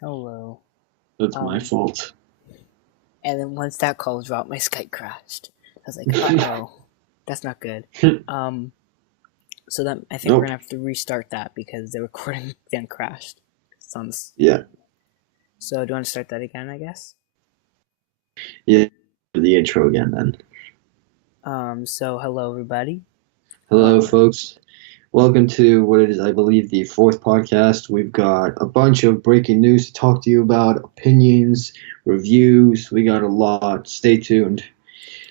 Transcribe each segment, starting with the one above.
Hello. That's my Um, fault. and then once that call dropped, my Skype crashed. I was like, uh-oh, that's not good. Um, so that I think we're Nope. gonna have to restart that because the recording then crashed. Sounds. Yeah. So do you want to start that again? I guess. Yeah. The intro again then. So hello everybody. Hello, Uh, folks. Welcome to what it is, I believe, the fourth podcast. We've got a bunch of breaking news to talk to you about, opinions, reviews. We got a lot. Stay tuned.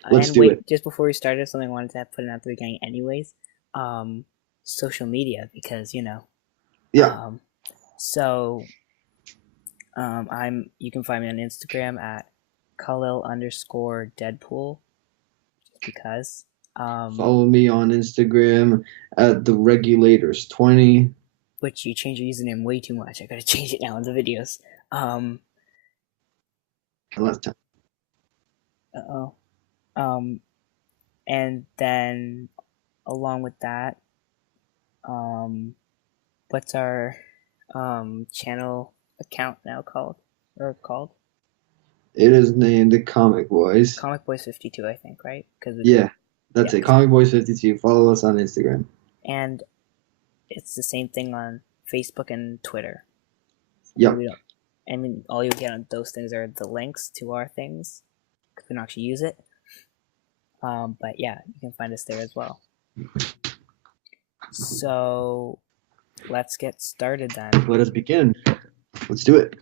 Let's and do it. wait, just before we started, something I wanted to put in at the beginning, anyways. Um, Social media because Yeah. Um, so I'm. You can find me on Instagram at Khalil underscore Deadpool because Follow me on Instagram at the Regulators20. which you change your username way too much. I gotta change it now in the videos. Um, Last time. oh. Um, and then along with that, um, what's our channel account now called? Or called It is named the Comic Boys. Comic Boys 52, I think, right? Because Yeah. That's yeah, it. Comic Boys 52. Follow us on Instagram. and it's the same thing on Facebook and Twitter. Yep. We don't. I mean, all you get on those things are the links to our things because we don't actually use it. But yeah, you can find us there as well. So let's get started then. Let us begin. Let's do it.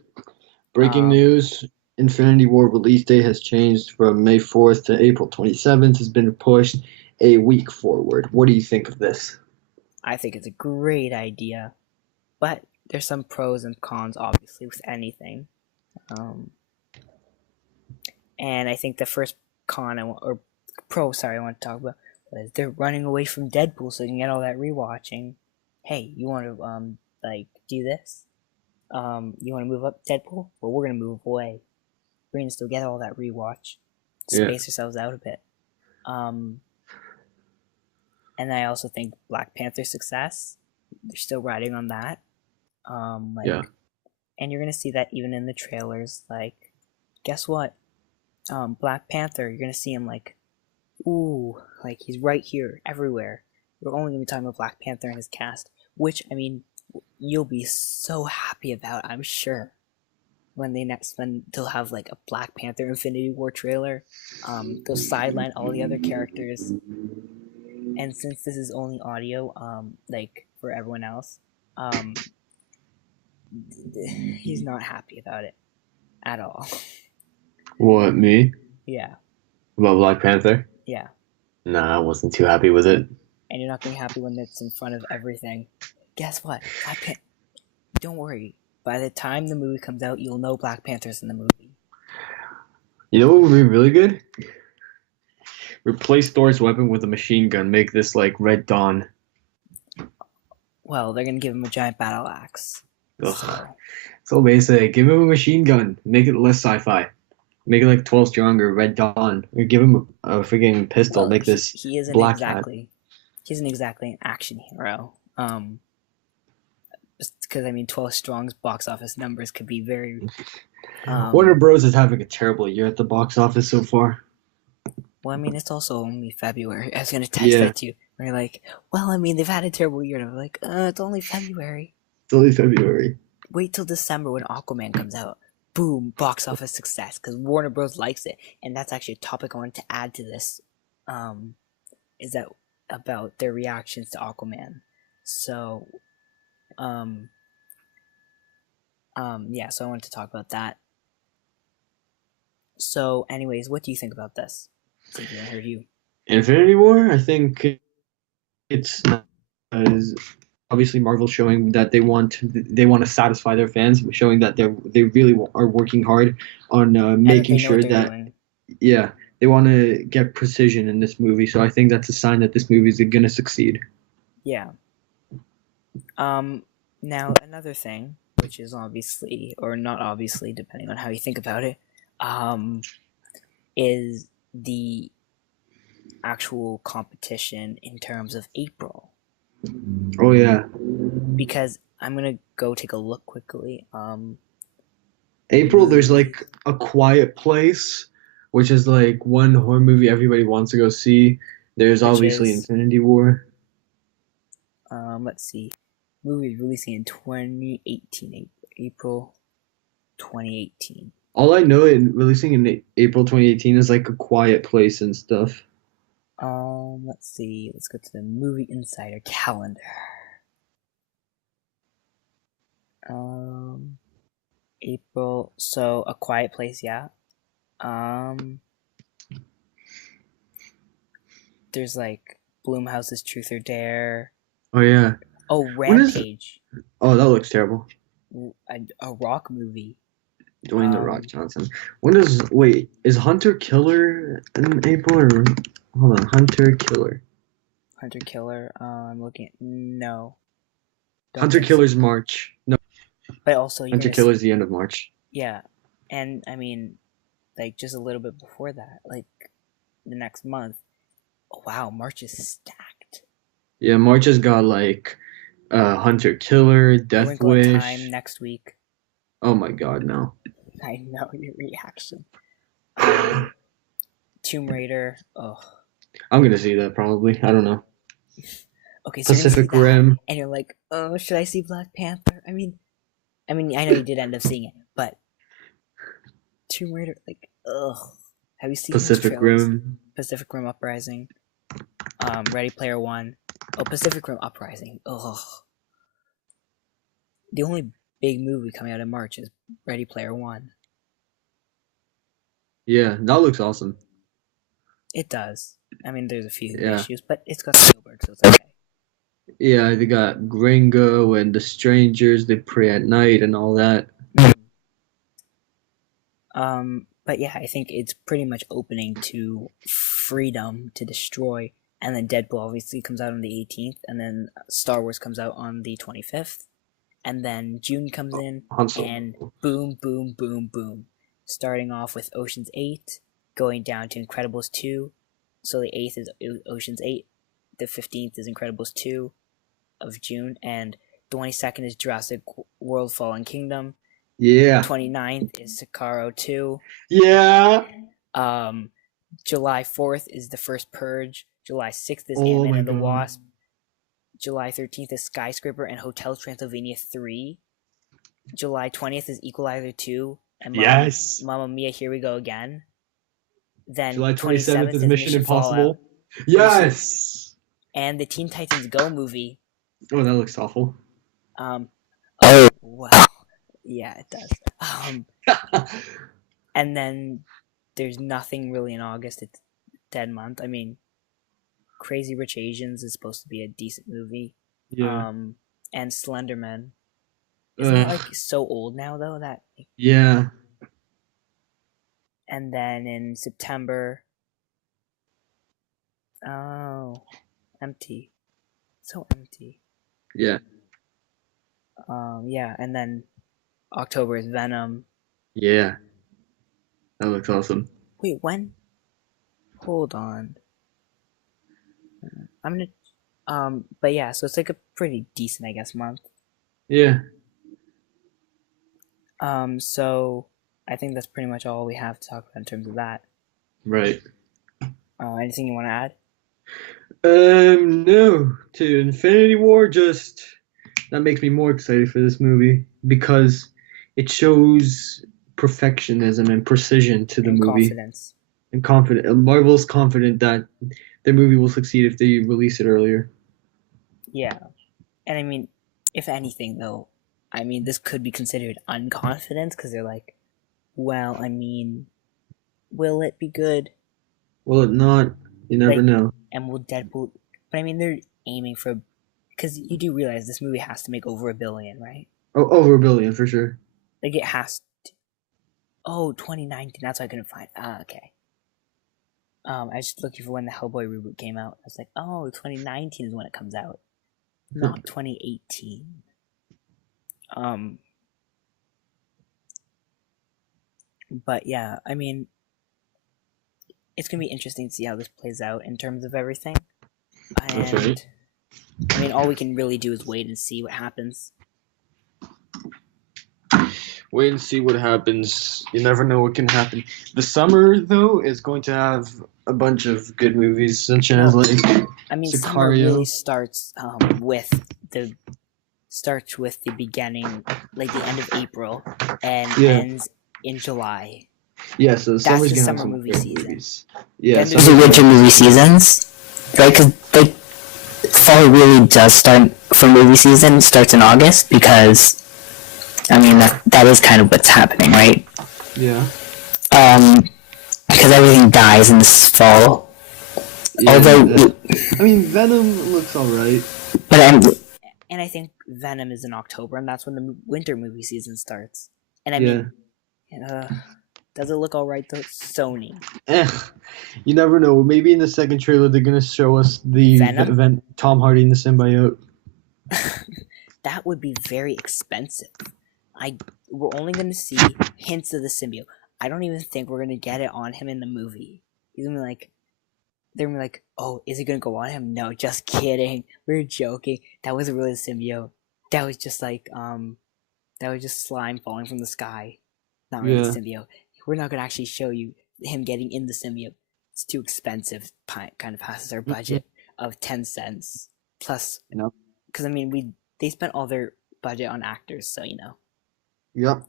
Breaking Um, news: Infinity War release date has changed from May 4th to April 27th. Has been pushed a week forward. What do you think of this? I think it's a great idea, but there's some pros and cons, obviously, with anything. Um, and I think the first con or pro, sorry, I want to talk about was they're running away from Deadpool so they can get all that rewatching. Hey, you want to like do this? You want to move up Deadpool? Well, we're gonna move away. We're gonna still get all that rewatch, Yeah. space ourselves out a bit. Um, and I also think Black Panther's success, they're still riding on that. Yeah. And you're gonna see that even in the trailers. Like, guess what? Black Panther, you're gonna see him like, ooh, like he's right here, everywhere. We're only gonna be talking about Black Panther and his cast, which I mean, you'll be so happy about, I'm sure. When they'll have like a Black Panther Infinity War trailer, they'll sideline all the other characters, and since this is only audio, like for everyone else, um, he's not happy about it at all. What, me? Yeah, About Black Panther? yeah, Nah, I wasn't too happy with it. and you're not gonna be happy when it's in front of everything. Guess what? Black Panther. Don't worry. By the time the movie comes out, you'll know Black Panther's in the movie. You know what would be really good? Replace Thor's weapon with a machine gun. Make this like Red Dawn. Well, they're gonna give him a giant battle axe. Ugh. So So basic. Give him a machine gun. Make it less sci-fi. Make it like 12 stronger, Red Dawn. Or give him a freaking pistol. well, Make this he isn't Black Hat. exactly an action hero. Because I mean, 12 Strong's box office numbers could be very Warner um. Bros. Is having a terrible year at the box office so far. Well, I mean, it's also only February. I was gonna text Yeah, that to you. Where you're like, well, I mean, they've had a terrible year. And I'm like, it's only February. it's only February. Wait till December when Aquaman comes out. Boom, box office success because Warner Bros. Likes it, and that's actually a topic I wanted to add to this. Um, is that about their reactions to Aquaman? So, um, yeah. So I wanted to talk about that. So, anyways, what do you think about this? Since I heard you. Infinity War, I think it's is obviously Marvel showing that they want to satisfy their fans, showing that they really are working hard on And that making they know what sure they're that doing. yeah they want to get precision in this movie. So I think that's a sign that this movie is gonna succeed. Yeah. Now another thing, which is obviously or not obviously, depending on how you think about it, is the actual competition in terms of April. Oh yeah, Because I'm gonna go take a look quickly. April, there's movie. like A Quiet Place, which is like one horror movie everybody wants to go see. There's Which obviously is Infinity War. let's see, movie releasing in 2018, April 2018. All I know in releasing in April 2018 is like A Quiet Place and stuff. Let's see. Let's go to the Movie Insider calendar. Um, April. So A Quiet Place, yeah. Um, there's like Bloomhouse's Truth or Dare. Oh yeah. Oh, When is Rampage, Oh, that looks terrible. a rock movie. Dwayne the Rock Um, Johnson. When does Wait, is Hunter Killer in April or hold on, Hunter Killer. Hunter Killer. I'm looking at no, don't Hunter think so. Killer's March. No, But also, you're Hunter gonna see, Killer's the end of March. yeah, and I mean, like just a little bit before that, like the next month. Oh, wow, March is stacked. Yeah, March has got like Hunter Killer, A Death Wrinkle in Time Wish. next week. Oh my God, no. I know your reaction. Um, Tomb Raider. Oh, I'm gonna see that probably. I don't know. okay. So you're gonna see Pacific that, Rim. and you're like, oh, should I see Black Panther? I know you did end up seeing it, but Tomb Raider, like, ugh. Have you seen those Pacific trailers? Rim. Pacific Rim Uprising. Ready Player One. Oh, Pacific Rim Uprising. Ugh. The only big movie coming out in March is Ready Player One. Yeah, that looks awesome. It does. I mean, there's a few Yeah. issues, but it's got Spielberg, so it's okay. Yeah, they got Gringo and The Strangers, They Pray at Night and all that. But yeah, I think it's pretty much opening to freedom to destroy, and then Deadpool obviously comes out on the 18th, and then Star Wars comes out on the 25th, and then June comes in, Han and Solo. boom, boom, boom, boom. Starting off with Ocean's 8, going down to Incredibles 2. So the 8th is Ocean's 8, the 15th is Incredibles 2 of June, and the 22nd is Jurassic World Fallen Kingdom. Yeah. 29th is Sicario 2. Yeah. July 4th is The First Purge. July 6th is Oh Ant-Man my and the God. Wasp. July 13th is Skyscraper and Hotel Transylvania 3. July 20th is Equalizer 2 and Yes. Mamma Mia, Here We Go Again. Then July 27th 27th is is Mission Mission Fallout. Impossible. Yes. And the Teen Titans Go movie. Oh, that looks awful. Oh, wow. Yeah, it does. And then there's nothing really in August. It's dead month. I mean, Crazy Rich Asians is supposed to be a decent movie. Yeah. And Slenderman. Isn't that like so old now though? That Yeah. And then in September, oh, empty, so empty. Yeah. Yeah, and then October is Venom. Yeah. That looks awesome. Wait, when? Hold on. I'm gonna. But yeah, so it's like a pretty decent, I guess, month. Yeah. So I think that's pretty much all we have to talk about in terms of that. Right. Anything you want to add? No. To Infinity War, just that makes me more excited for this movie because it shows perfectionism and precision to the And movie. confidence. And confident. Marvel's confident that their movie will succeed if they release it earlier. Yeah, and I mean, if anything, though, I mean, this could be considered unconfidence because they're like, well, I mean, will it be good? Will it not? You never Like, know. and will Deadpool? But I mean, they're aiming for, because you do realize this movie has to make over $1 billion, right? Oh, over $1 billion for sure. Like it has to. Oh, 2019. That's why I couldn't find. Okay. I was just looking for when the Hellboy reboot came out. I was like, oh, 2019 is when it comes out, not 2018. But yeah, I mean, it's gonna be interesting to see how this plays out in terms of everything. And That's right. I mean, all we can really do is wait and see what happens. wait and see what happens. You never know what can happen. The summer though is going to have a bunch of good movies, such as Well, like I mean, summer really Sicario. starts with the beginning, like the end of April, and Yeah, ends in July. yeah. So That's summer's the gonna have summer some movie great season. movies. Yeah, Then there's The summer's gonna winter have some movie great movies. seasons, right? Because like fall really does start for movie season starts in August because I mean that is kind of what's happening, right? Yeah, Um, because everything dies in this fall. yeah. Although, I mean, Venom looks alright. but and I think Venom is in October, and that's when the winter movie season starts. And I Yeah. mean, does it look all right though? Sony. Eh, you never know. Maybe in the second trailer they're gonna show us the Venom? Tom Hardy in the symbiote. That would be very expensive. We're only going to see hints of the symbiote. I don't even think we're going to get it on him in the movie. He's going to be like, they're going to be like, oh, is it going to go on him? No, just kidding. We're joking. That wasn't really a symbiote. That was just that was just slime falling from the sky. Not really a Yeah. symbiote. We're not going to actually show you him getting in the symbiote. It's too expensive. Kind of passes our budget of 10 cents. Plus, No. because I mean, they spent all their budget on actors, so Yep.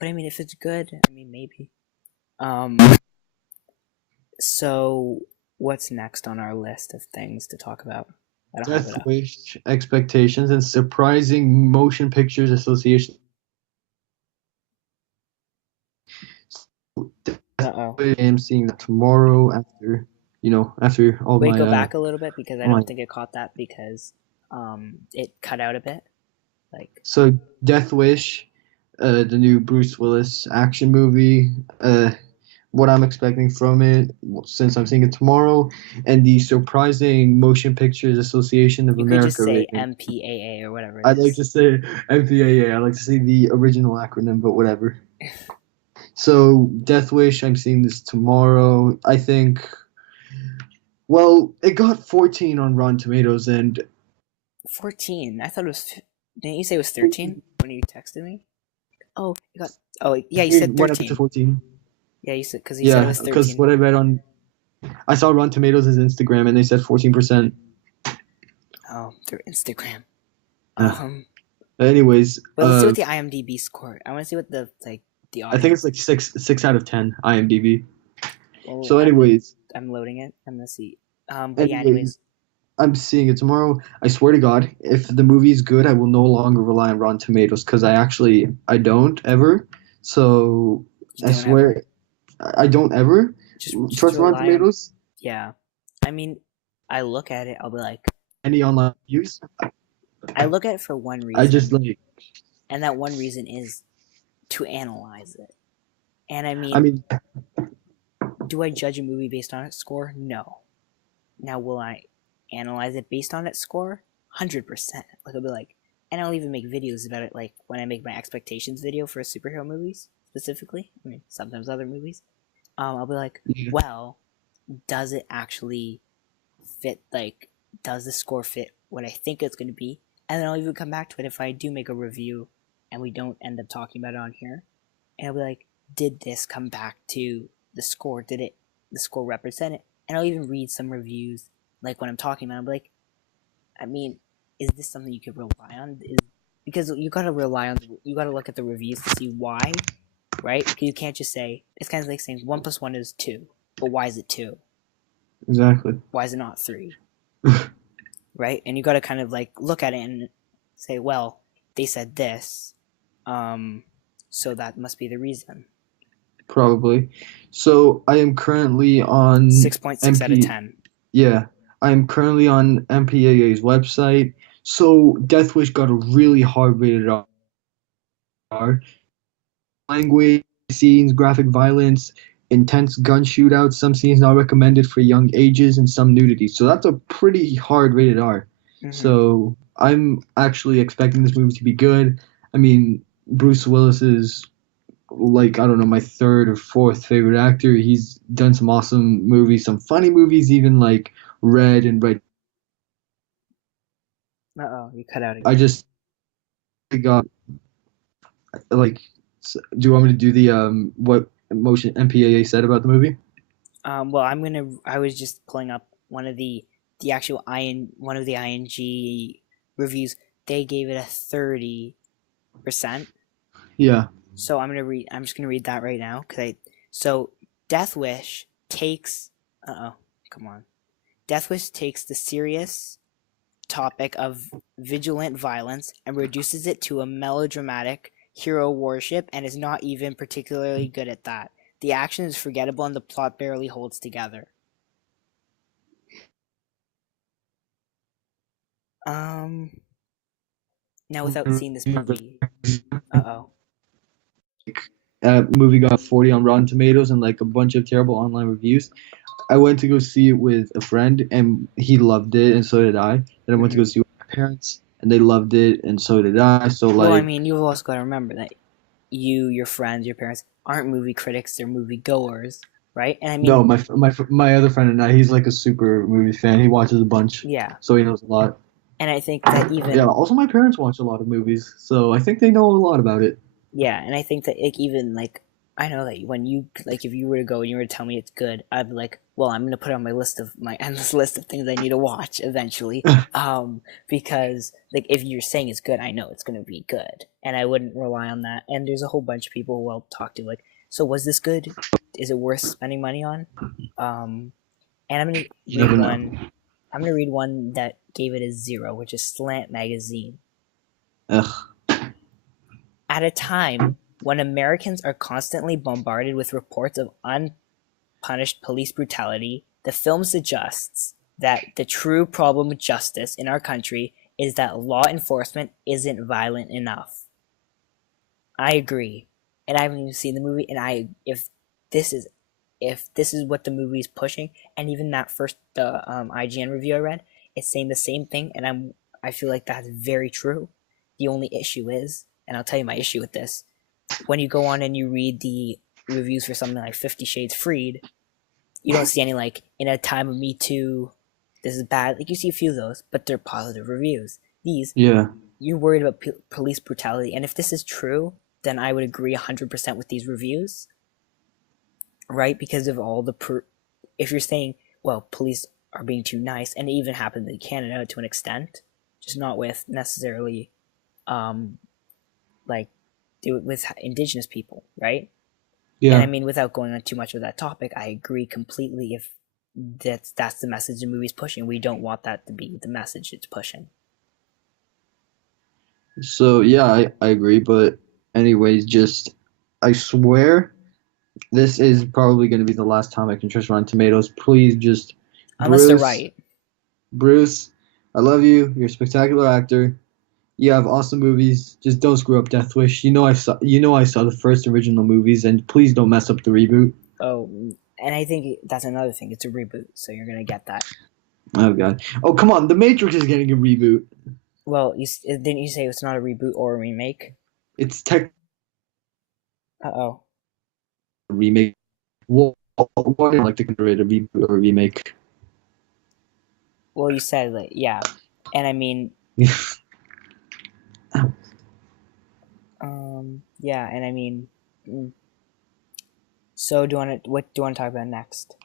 But I mean, if it's good, I mean, maybe. So what's next on our list of things to talk about? I don't have it Death up. Wish, Expectations, and Surprising Motion Pictures Association. Uh oh. I am seeing that tomorrow after, after all Wait, my go back a little bit because I all my don't think it caught that because it cut out a bit. Like, so Death Wish, the new Bruce Willis action movie. What I'm expecting from it, since I'm seeing it tomorrow, and the Surprising Motion Pictures Association of you could just America say rating. MPAA or whatever it I'd like is. to say MPAA. I like to say the original acronym, but whatever. So Death Wish, I'm seeing this tomorrow. I think. Well, it got 14 on Rotten Tomatoes, and 14. I thought it was. Didn't you say it was 13 when you texted me? Oh, you got. Oh, yeah, you said it went up to 13. 14. Yeah, you said because you said it Yeah, was because 13. what I read on, I saw Rotten Tomatoes' Instagram, and they said 14%. Oh, through Instagram. Uh, Anyways, But let's see what the IMDb score. I want to see what the I think audience. it's like six out of 10 IMDb. Well, So, anyways, I'm loading it. I'm gonna see. But yeah, anyways, anyways, I'm seeing it tomorrow. I swear to God, if the movie's good, I will no longer rely on Rotten Tomatoes because I don't ever. So you I don't ever swear I don't ever just trust Rotten rely on. Tomatoes. Yeah, I mean, I look at it. I'll be like, Any online reviews, I look at it for one I just reason, like. and that one reason is to analyze it. And I I mean, mean, do I judge a movie based on its score? No. Now, will I analyze it based on its score? 100%. Like, I'll be like, and I'll even make videos about it, like when I make my expectations video for superhero movies, specifically. I mean, sometimes other movies. I'll be like, yeah, well, does it actually fit? Like, does the score fit what I think it's going to be? And then I'll even come back to it if I do make a review and we don't end up talking about it on here. And I'll be like, did this come back to the score? Did the score represent it? And I'll even read some reviews, like when I'm talking about it, I'm like, I mean, is this something you could rely on? Because you gotta you gotta look at the reviews to see why, right? Because you can't just say, it's kind of like saying 1 plus 1 is 2, but why is it 2? exactly. Why is it not 3? Right? And you gotta kind of like look at it and say, well, they said this, so that must be the reason. Probably. So I am currently on 6.6 out of MP. 10. Yeah, I am currently on MPAA's website. So Death Wish got a really hard rated R. Language, scenes, graphic violence, intense gun shootouts. Some scenes not recommended for young ages, and some nudity. So that's a pretty hard rated R. Mm-hmm. So I'm actually expecting this movie to be good. I mean, Bruce Willis is like, I don't know, my third or fourth favorite actor. He's done some awesome movies, some funny movies, even like Red and Red. Uh-oh, you cut out I again. just got Like, do you want me to do the what motion MPAA said about the movie? Well, I was just pulling up the actual one of the ING reviews. They gave it a 30%. Yeah. So I'm just gonna read that right now so Death Wish takes. Come on. Death Wish takes the serious topic of vigilant violence and reduces it to a melodramatic hero worship, and is not even particularly good at that. The action is forgettable and the plot barely holds together. Now without seeing this movie, uh-oh. Movie got 40 on Rotten Tomatoes and like a bunch of terrible online reviews. I went to go see it with a friend and he loved it and so did I. Then I went to go see it with my parents and they loved it and so did I. So Well, I like, mean, you've also got to remember that your friends, your parents aren't movie critics; they're movie goers, right? And I no, mean, my other friend and I, he's like a super movie fan. He watches a bunch, yeah. so he knows a lot. And I think that Yeah. even Also, my parents watch a lot of movies, so I think they know a lot about it. yeah, and I think that even I know that when you if you were to go and you were to tell me it's good, I'd be like, well, I'm gonna put it on my endless list of things I need to watch eventually. Because if you're saying it's good, I know it's gonna be good, and I wouldn't rely on that. And there's a whole bunch of people who I'll talk to so was this good? Is it worth spending money on? And I'm gonna You never read know. one. I'm gonna read one that gave it a 0, which is Slant Magazine. Ugh. At a time when Americans are constantly bombarded with reports of unpunished police brutality, the film suggests that the true problem with justice in our country is that law enforcement isn't violent enough. I agree. And I haven't even seen the movie, and if this is what the movie is pushing, and even that first IGN review I read, it's saying the same thing, and I feel like that's very true. The only issue is, and I'll tell you my issue with this, when you go on and you read the reviews for something like 50 Shades Freed, you don't see any in a time of Me Too, this is bad. You see a few of those, but they're positive reviews. These, Yeah. you're worried about police brutality, and if this is true, then I would agree 100% with these reviews, right? Because of all if you're saying, well, police are being too nice, and it even happened in Canada to an extent, just not with necessarily, with Indigenous people, right? Yeah. And I mean, without going on too much of that topic, I agree completely. If that's the message the movie's pushing, we don't want that to be the message it's pushing. So yeah, I agree, but anyways, just I swear this is probably going to be the last time I can trust Rotten Tomatoes. Please just Unless they're Bruce, right. Bruce, I love you. You're a spectacular actor. You have awesome movies. Just don't screw up Death Wish. I saw the first original movies, and please don't mess up the reboot. Oh, and I think that's another thing. It's a reboot, so you're gonna get that. Oh god. Oh come on, The Matrix is getting a reboot. Well, didn't you say it's not a reboot or a remake? It's tech Uh-oh. remake. What I like to consider it a reboot or a remake. Well, you said yeah, and I mean, yeah, and I mean, so what do you want to talk about next?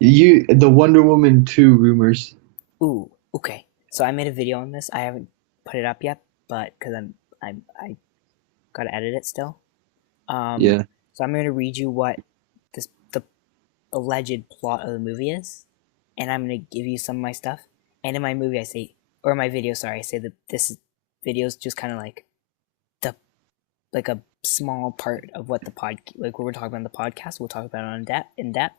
The Wonder Woman 2 rumors. Ooh, okay. So I made a video on this. I haven't put it up yet, but because I gotta edit it still. Yeah. So I'm gonna read you what the alleged plot of the movie is, and I'm gonna give you some of my stuff. And in my movie, I say that this video is just kind of a small part of what what we're talking about in the podcast. We'll talk about it in depth.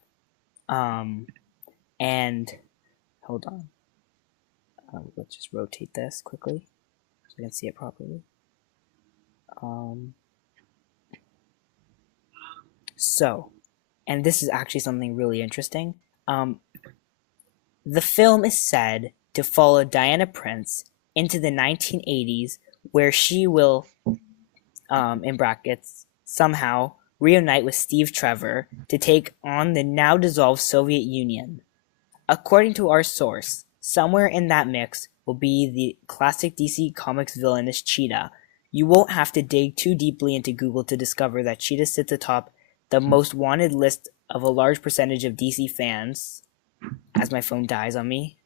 And hold on. Let's just rotate this quickly so we can see it properly. So, and this is actually something really interesting. The film is said to follow Diana Prince into the 1980s, where she will, in brackets, somehow reunite with Steve Trevor to take on the now dissolved Soviet Union. According to our source, somewhere in that mix will be the classic DC Comics villainous Cheetah, You won't have to dig too deeply into Google to discover that Cheetah sits atop the most wanted list of a large percentage of DC fans. As my phone dies on me,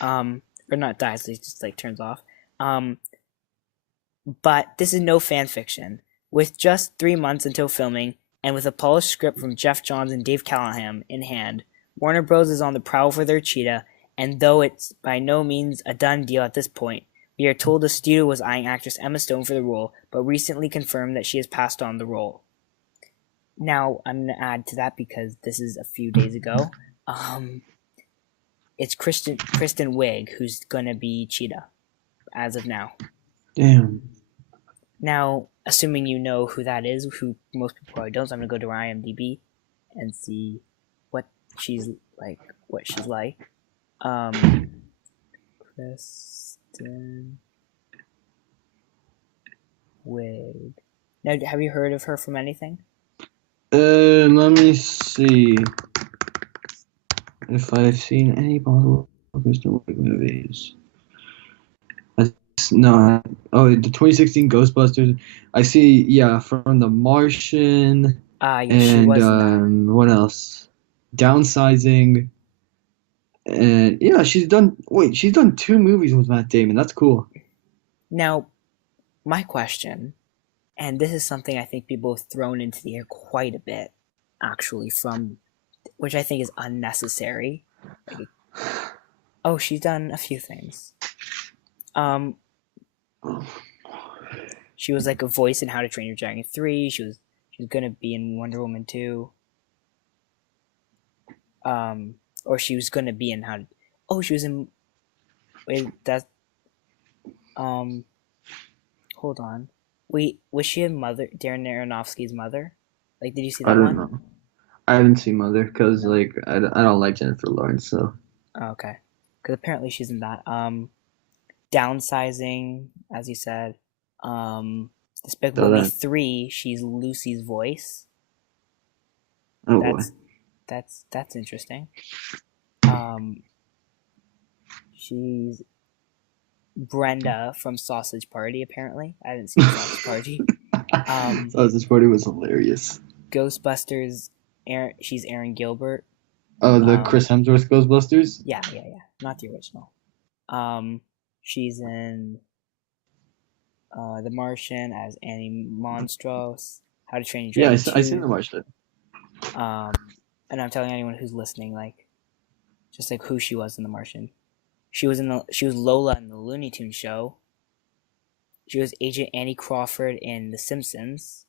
or not dies, it just like turns off. But this is no fan fiction. With just 3 months until filming, and with a polished script from Jeff Johns and Dave Callahan in hand, Warner Bros. Is on the prowl for their Cheetah, and though it's by no means a done deal at this point, we are told the studio was eyeing actress Emma Stone for the role, but recently confirmed that she has passed on the role. Now, I'm going to add to that because this is a few days ago. It's Kristen Wiig who's going to be Cheetah as of now. Damn. Now, assuming you know who that is, who most people probably don't, so I'm going to go to her IMDb and see what she's like. Kristen Wiig. Now, have you heard of her from anything? Let me see if I've seen any possible Kristen Wiig movies. No. Oh, the 2016 Ghostbusters. I see. Yeah, from The Martian. Yeah, she was in that. What else? Downsizing. And yeah, she's done 2 movies with Matt Damon. That's cool. Now, my question, and this is something I think people have thrown into the air quite a bit, actually, which I think is unnecessary. She's done a few things. She was like a voice in How to Train Your Dragon 3. She was gonna be in Wonder Woman 2. Or she was gonna be in she was in. Wait, that's. Hold on. Wait, was she in Darren Aronofsky's Mother? Like, did you see that one? I don't know. I haven't seen Mother because I don't like Jennifer Lawrence. So. Oh, okay. Because apparently she's in that. Downsizing, as you said. Despicable Me 3. She's Lucy's voice. Oh boy. That's interesting. She's Brenda from Sausage Party, apparently. I didn't see Sausage Party. Sausage Party was hilarious. Ghostbusters, she's Erin Gilbert. Oh, the Chris Hemsworth Ghostbusters? Yeah. Not the original. She's in The Martian as Annie Monstros. How to Train Your Dragon 2. I seen The Martian. And I'm telling anyone who's listening, just who she was in The Martian. She was Lola in the Looney Tunes show. She was Agent Annie Crawford in The Simpsons.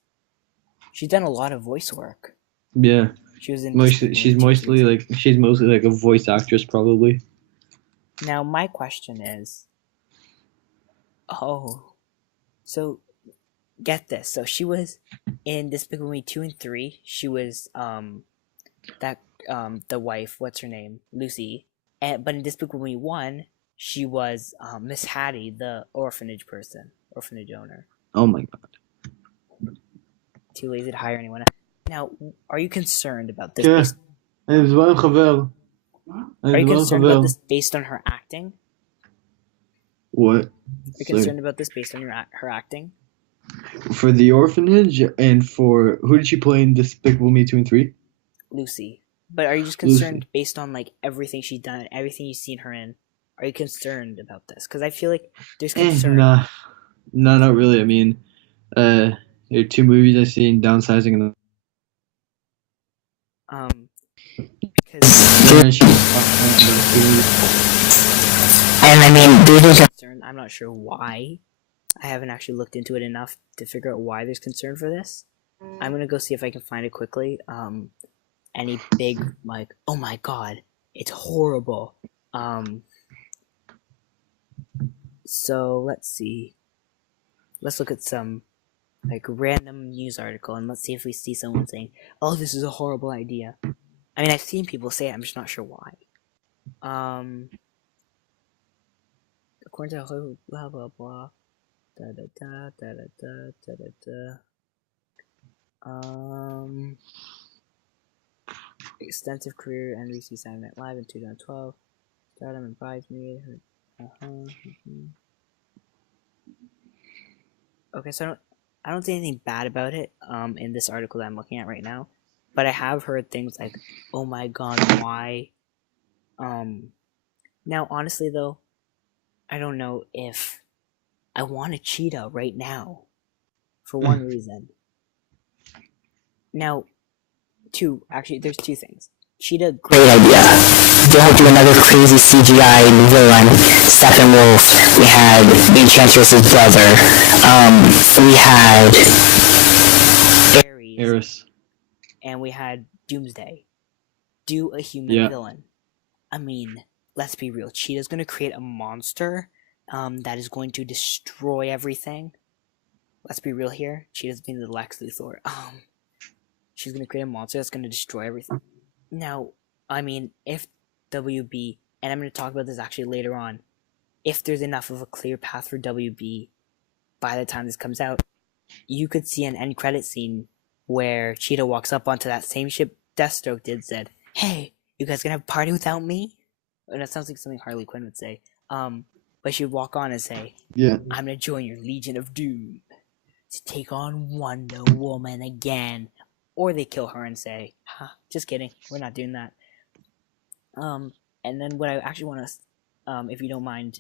She's done a lot of voice work. Yeah. She was in. She's mostly like a voice actress, probably. Now my question is, so get this. So she was in Despicable Me 2 and 3. She was the wife. What's her name? Lucy. But in Despicable Me 1, she was Miss Hattie, the orphanage owner. Oh my god. Too lazy to hire anyone. Now, are you concerned about this? Are you concerned about this based on her acting? What? Are you concerned about this based on her acting? For the orphanage and for who did she play in Despicable Me 2 and 3? Lucy. But are you just concerned based on everything she's done, everything you've seen her in? Are you concerned about this? Because I feel like there's concern. No, not really. I mean, there are 2 movies I've seen, Downsizing and because and I mean, there's concern. I'm not sure why. I haven't actually looked into it enough to figure out why there's concern for this. I'm gonna go see if I can find it quickly. Any big oh my god, it's horrible. So let's see. Let's look at some random news article and let's see if we see someone saying, "Oh, this is a horrible idea." I mean, I've seen people say it. I'm just not sure why. According to blah blah blah. Da da da da da da da da. Extensive career NBC Saturday Night Live in 2012. Stardom and Bridesmaid. Okay, so I don't see anything bad about it in this article that I'm looking at right now, but I have heard things like, "Oh my god, why?" Now honestly though, I don't know if I want a cheetah right now for one reason. Now, there's two things. Cheetah, Great idea. Don't do another crazy CGI villain. Steppenwolf. We had the Enchantress's brother. We had Ares, Eris. and we had Doomsday. Do a human Yeah. villain. I mean, let's be real. Cheetah's gonna create a monster that is going to destroy everything. Let's be real here. Cheetah's being the Lex Luthor. She's gonna create a monster that's gonna destroy everything. Now, I mean, if WB, and I'm gonna talk about this actually later on, if there's enough of a clear path for WB by the time this comes out, you could see an end credit scene where Cheetah walks up onto that same ship Deathstroke did, said, "Hey, you guys gonna have a party without me?" And that sounds like something Harley Quinn would say. But she'd walk on and say, Yeah. "I'm gonna join your Legion of Doom to take on Wonder Woman again." Or they kill her and say, "Ha, just kidding, we're not doing that." And then what I actually want to, if you don't mind,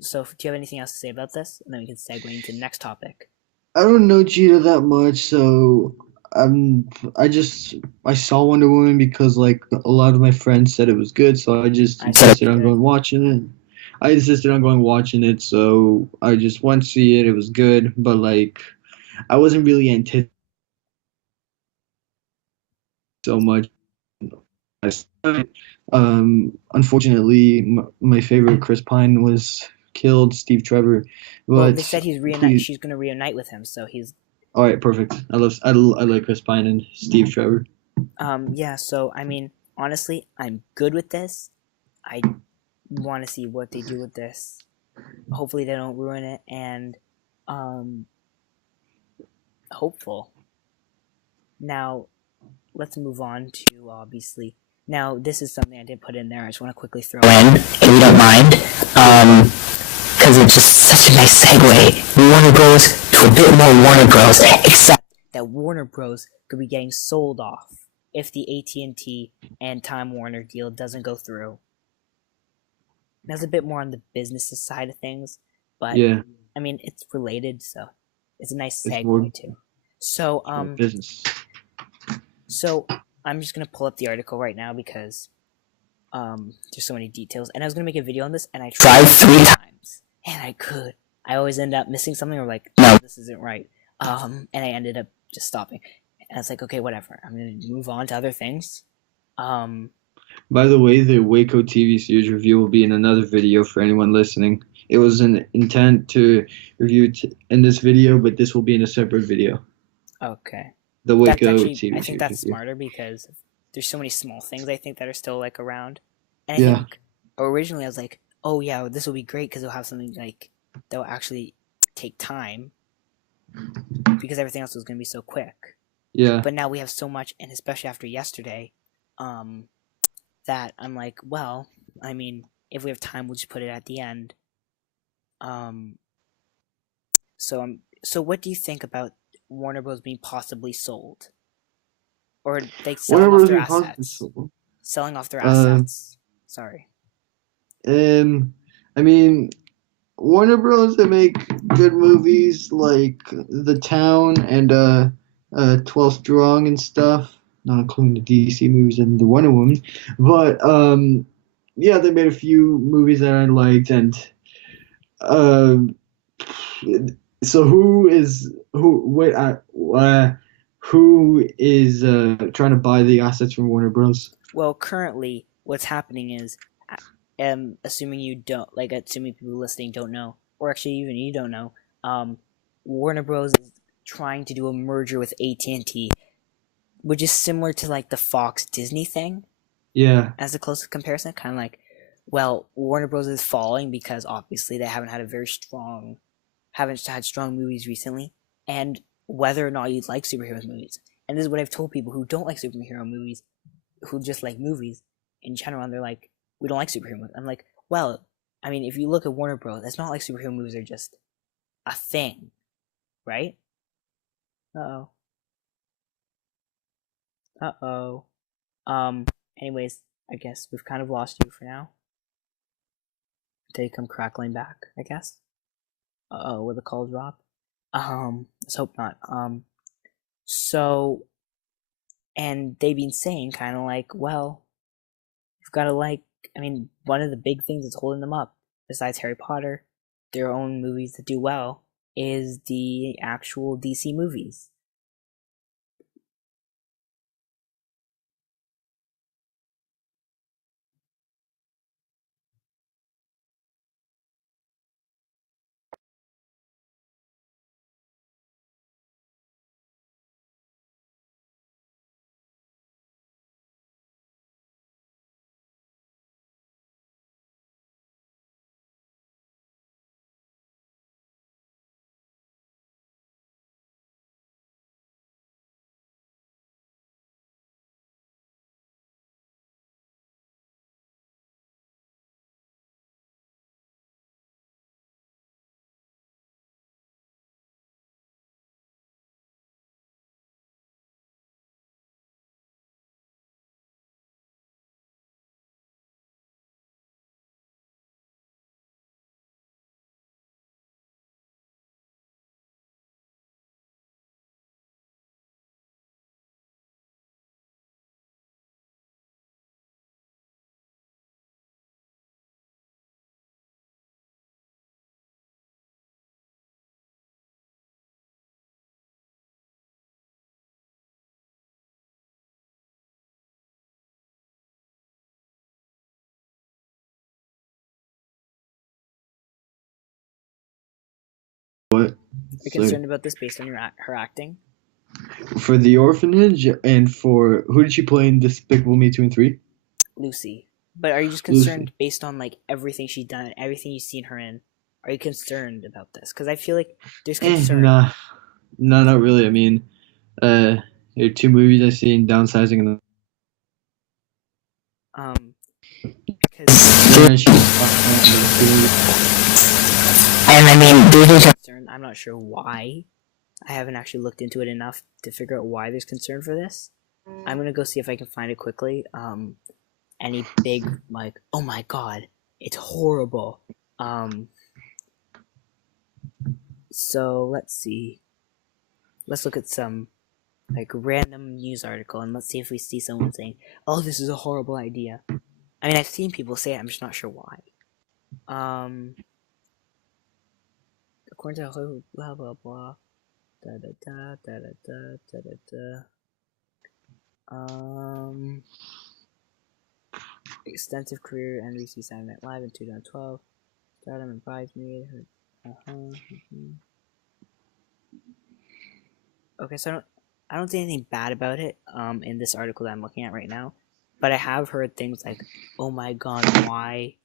so do you have anything else to say about this? And then we can segue into the next topic. I don't know Cheetah that much, so I saw Wonder Woman because like a lot of my friends said it was good, so I just I insisted said on good. going watching it. I insisted on going watching it, so I just went to see it. It was good, but like I wasn't really anticipating so much. Unfortunately, my favorite Chris Pine was killed, Steve Trevor. Well, they But said please, she's gonna reunite with him, so he's all right, perfect. I like Chris Pine and Steve Trevor. yeah. So I mean, honestly, I'm good with this. I want to see what they do with this. Hopefully, they don't ruin it, and hopeful. Now, let's move on to obviously. Now, this is something I didn't put in there. I just want to quickly throw in, if you don't mind. Because it's just such a nice segue. Warner Bros. To a bit more Warner Bros. Except that Warner Bros. Could be getting sold off if the AT&T and Time Warner deal doesn't go through. That's a bit more on the business side of things, but Yeah, I mean it's related, so it's a nice it's more segue too. So business. So I'm just gonna pull up the article right now because there's so many details, and I was gonna make a video on this, and I tried 3 times, and I always end up missing something or like, no, this isn't right, and I ended up just stopping, and it's like, okay, whatever, I'm gonna move on to other things. By the way, the Waco TV series review will be in another video for anyone listening. It was an intent to review in this video, but this will be in a separate video. Okay. The Waco actually, TV series. I think that's review. smarter because there's so many small things I think that are still like around. And Yeah. I think originally I was like, oh yeah, this will be great because it'll have something like that will actually take time because everything else was going to be so quick. Yeah. But now we have so much, and especially after yesterday, that I'm like, well, I mean, if we have time, we'll just put it at the end. So what do you think about Warner Bros. Being possibly sold? Or like selling off their assets? Selling off their assets. Sorry. I mean, Warner Bros. They make good movies like The Town and 12 Strong and stuff, not including the DC movies and the Wonder Woman. But yeah, they made a few movies that I liked, and so who is trying to buy the assets from Warner Bros? Well, currently, what's happening is, assuming people listening don't know, or actually even you don't know, Warner Bros. Is trying to do a merger with AT&T, which is similar to like the Fox Disney thing. Yeah. As a close comparison, kind of like, well, Warner Bros. Is falling because obviously they haven't had strong movies recently, and whether or not you like superhero movies, and this is what I've told people who don't like superhero movies, who just like movies in general, and they're like, we don't like superhero movies. I'm like, well, I mean, if you look at Warner Bros., it's not like superhero movies are just a thing. right? Uh-oh. Uh-oh. Anyways, I guess we've kind of lost you for now. Until you come crackling back, I guess. Uh-oh, will the call drop? Let's hope not. So, and they've been saying kind of like, well, you've got to one of the big things that's holding them up, besides Harry Potter, their own movies that do well, is the actual DC movies. What? Are you So, concerned about this based on her acting? for the orphanage and for who did she play in Despicable Me 2 and 3? Lucy. But are you just concerned Lucy. based on like everything she's done, everything you've seen her in? Are you concerned about this? Because I feel like there's concern. Nah, not really. I mean, there are 2 movies I've seen, Downsizing and Because And I mean, there's concern. I'm not sure why. I haven't actually looked into it enough to figure out why there's concern for this. I'm gonna go see if I can find it quickly. Any big like, oh my god, it's horrible. So let's see. Let's look at some like random news article and let's see if we see someone saying, "Oh, this is a horrible idea." I mean, I've seen people say it. I'm just not sure why. According to blah blah blah. Da da da da da da da da. Extensive career NBC Saturday Night Live in 2012. Stardom and Bridesmaid. Okay, so I don't see anything bad about it in this article that I'm looking at right now, but I have heard things like, "Oh my god, why?"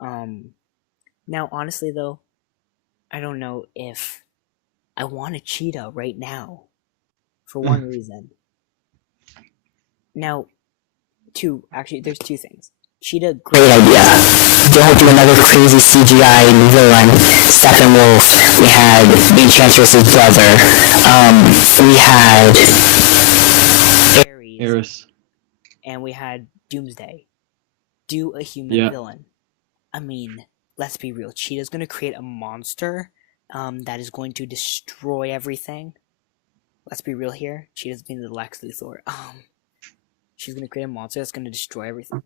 Now honestly though, I don't know if I want a cheetah right now, for one reason. Now, there's 2 things. Cheetah, great idea. Don't do another crazy CGI villain, Steppenwolf. We had the Enchantress's brother. We had Ares. And we had Doomsday. Do a human villain. I mean, let's be real. Cheetah's gonna create a monster that is going to destroy everything. Let's be real here. Cheetah's being the Lex Luthor. She's gonna create a monster that's gonna destroy everything.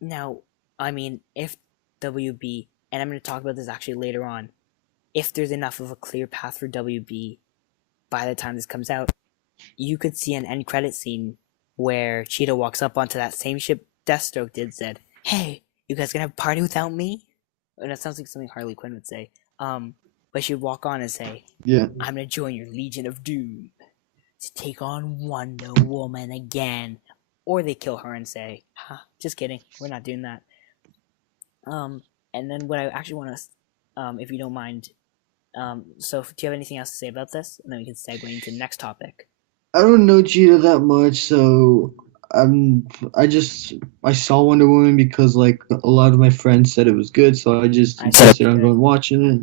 Now, I mean, if WB, and I'm gonna talk about this actually later on, if there's enough of a clear path for WB by the time this comes out, you could see an end credit scene where Cheetah walks up onto that same ship Deathstroke did, said, "Hey, you guys gonna have a party without me?" And that sounds like something Harley Quinn would say. But she'd walk on and say, "Yeah, I'm gonna join your Legion of Doom to take on Wonder Woman again." Or they kill her and say, just kidding, we're not doing that. And then what I actually want to, if you don't mind, so do you have anything else to say about this? And then we can segue into the next topic. I don't know Cheetah that much, so I saw Wonder Woman because like a lot of my friends said it was good, so I just insisted on going watching it.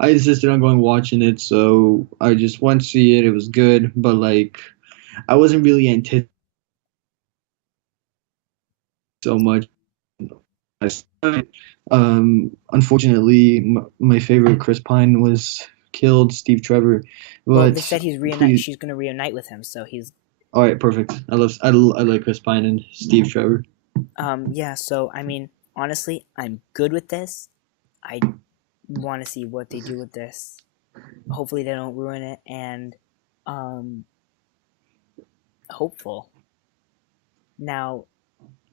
I insisted on going watching it, so I just went to see it. It was good, but like I wasn't really anticipating so much. Unfortunately, my favorite Chris Pine was killed, Steve Trevor. Well, they But said he's reunite. please, She's gonna reunite with him, so he's all right, perfect. I like Chris Pine and Steve Trevor. yeah. So I mean, honestly, I'm good with this. I want to see what they do with this. Hopefully, they don't ruin it, and um, hopeful. Now,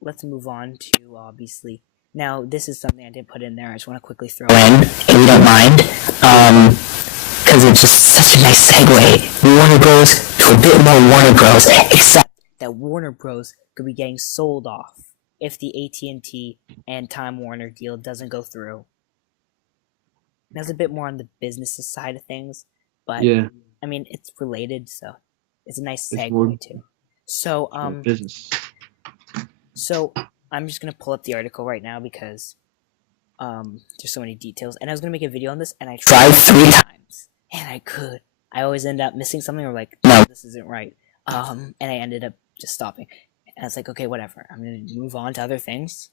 let's move on to obviously. Now, this is something I did put in there. I just want to quickly throw in, if you don't mind, because it's just such a nice segue. Warner Bros. To a bit more Warner Bros. Except that Warner Bros. Could be getting sold off if the AT&T and Time Warner deal doesn't go through. That's a bit more on the business side of things, but Yeah, I mean it's related, so it's a nice it's more, segue too. So more business. so I'm just gonna pull up the article right now because there's so many details, and I was gonna make a video on this, and I tried 3 times, and I could. I always end up missing something or like, no, this isn't right. And I ended up just stopping. And I was like, okay, whatever. I'm gonna move on to other things.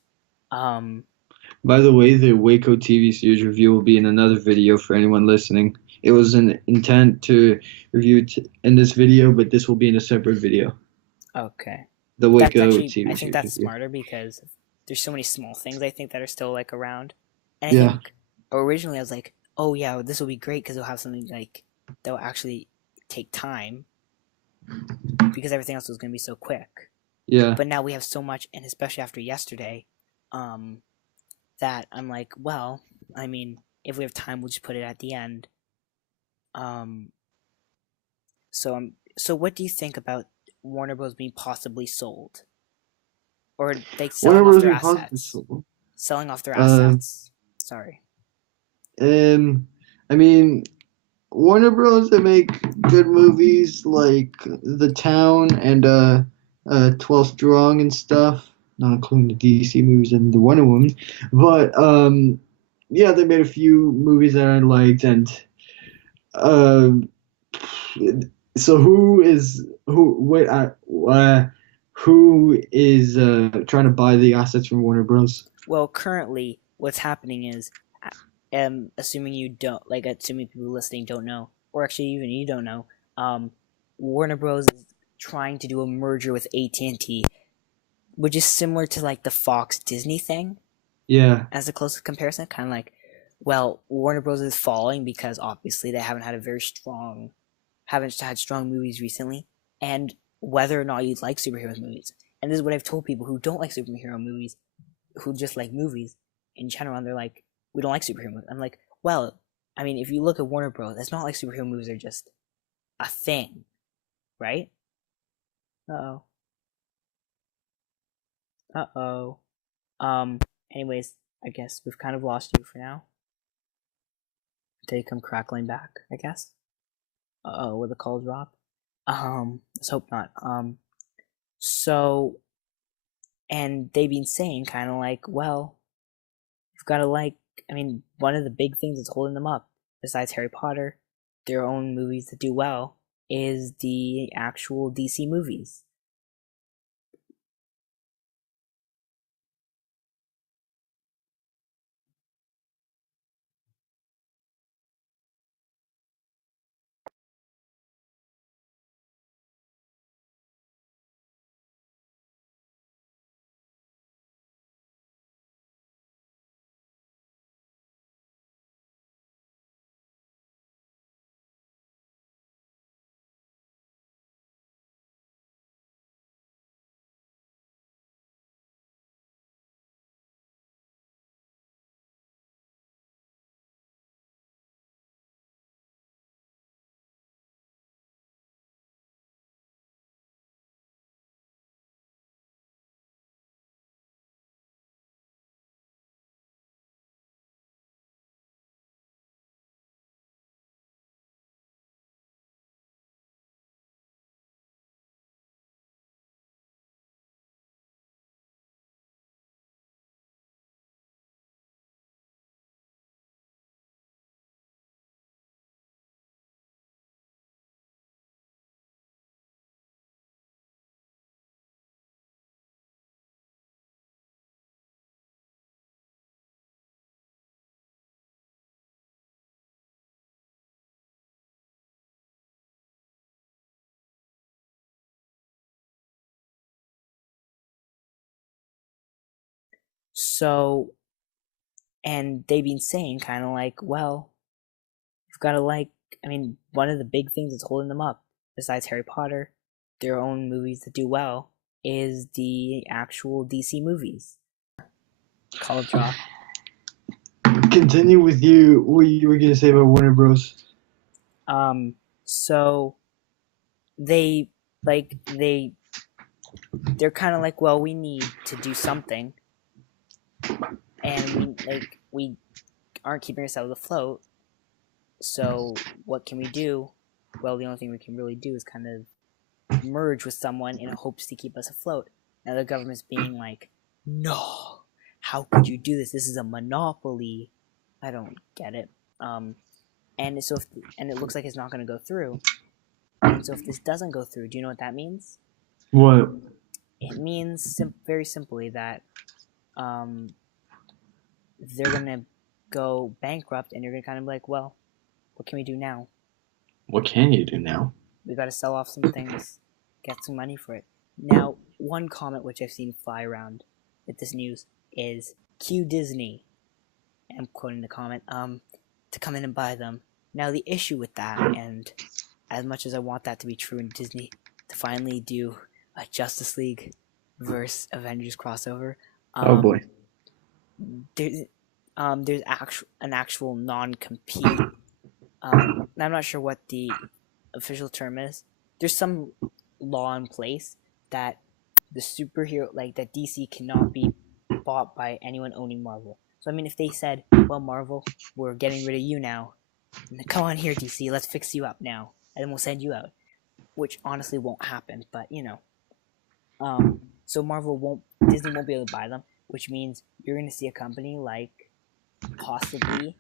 By the way, the Waco TV series review will be in another video for anyone listening. It was an intent to review in this video, but this will be in a separate video. Okay. The That's Waco actually, TV I series think that's review. smarter because there's so many small things I think that are still like around. And I Yeah. think originally I was like, oh yeah, this will be great because it'll have something like that will actually take time because everything else was gonna be so quick. Yeah. But now we have so much, and especially after yesterday, that I'm like, well, I mean, if we have time, we'll just put it at the end. So what do you think about Warner Bros. Being possibly sold, or like selling off their assets? Selling off their assets. Sorry. I mean, Warner Bros. They make good movies like The Town and 12 Strong and stuff, not including the DC movies and the Wonder Woman. But yeah, they made a few movies that I liked, and um, so who is who? Wait, who is trying to buy the assets from Warner Bros? Well, currently, what's happening is, assuming you don't, like, assuming people listening don't know, or actually even you don't know, Warner Bros. Is trying to do a merger with AT&T, which is similar to like the Fox Disney thing. Yeah. As a closest comparison, kind of like, well, Warner Bros. Is falling because obviously they haven't had strong movies recently, and whether or not you like superhero movies, and this is what I've told people who don't like superhero movies, who just like movies in general, and they're like, we don't like superhero movies. I'm like, well, I mean, if you look at Warner Bros., it's not like superhero movies are just a thing, right? Uh-oh. Uh-oh. Anyways, I guess we've kind of lost you for now. Until you come crackling back, I guess. Uh-oh, will the call drop? Let's hope not. So, and they've been saying kind of like, well, you've got to like, I mean, one of the big things that's holding them up, besides Harry Potter, their own movies that do well, is the actual DC movies. So, and they've been saying kind of like, well, you've got to one of the big things that's holding them up, besides Harry Potter, their own movies that do well, is the actual DC movies. Call of Drop. Continue with you. What you were gonna say about Warner Bros. So they're kind of like, well, we need to do something, and we aren't keeping ourselves afloat. So what can we do? Well, the only thing we can really do is kind of merge with someone in hopes to keep us afloat. Now the government's being like, no, how could you do this? This is a monopoly. I don't get it. And it looks like it's not going to go through. And so if this doesn't go through, do you know what that means? What? It means very simply that they're going to go bankrupt, and you're going to kind of be like, well, what can we do now? What can you do now? We got to sell off some things, get some money for it. Now, one comment which I've seen fly around with this news is, cue Disney, I'm quoting the comment, to come in and buy them. Now, the issue with that, and as much as I want that to be true in Disney, to finally do a Justice League versus Avengers crossover, Oh boy. there's an actual non-compete. I'm not sure what the official term is. There's some law in place that the superhero, that DC cannot be bought by anyone owning Marvel. So, if they said, well, Marvel, we're getting rid of you now. Come on here, DC, let's fix you up now. And then we'll send you out. Which honestly won't happen, but, so Disney won't be able to buy them, which means you're going to see a company like, possibly,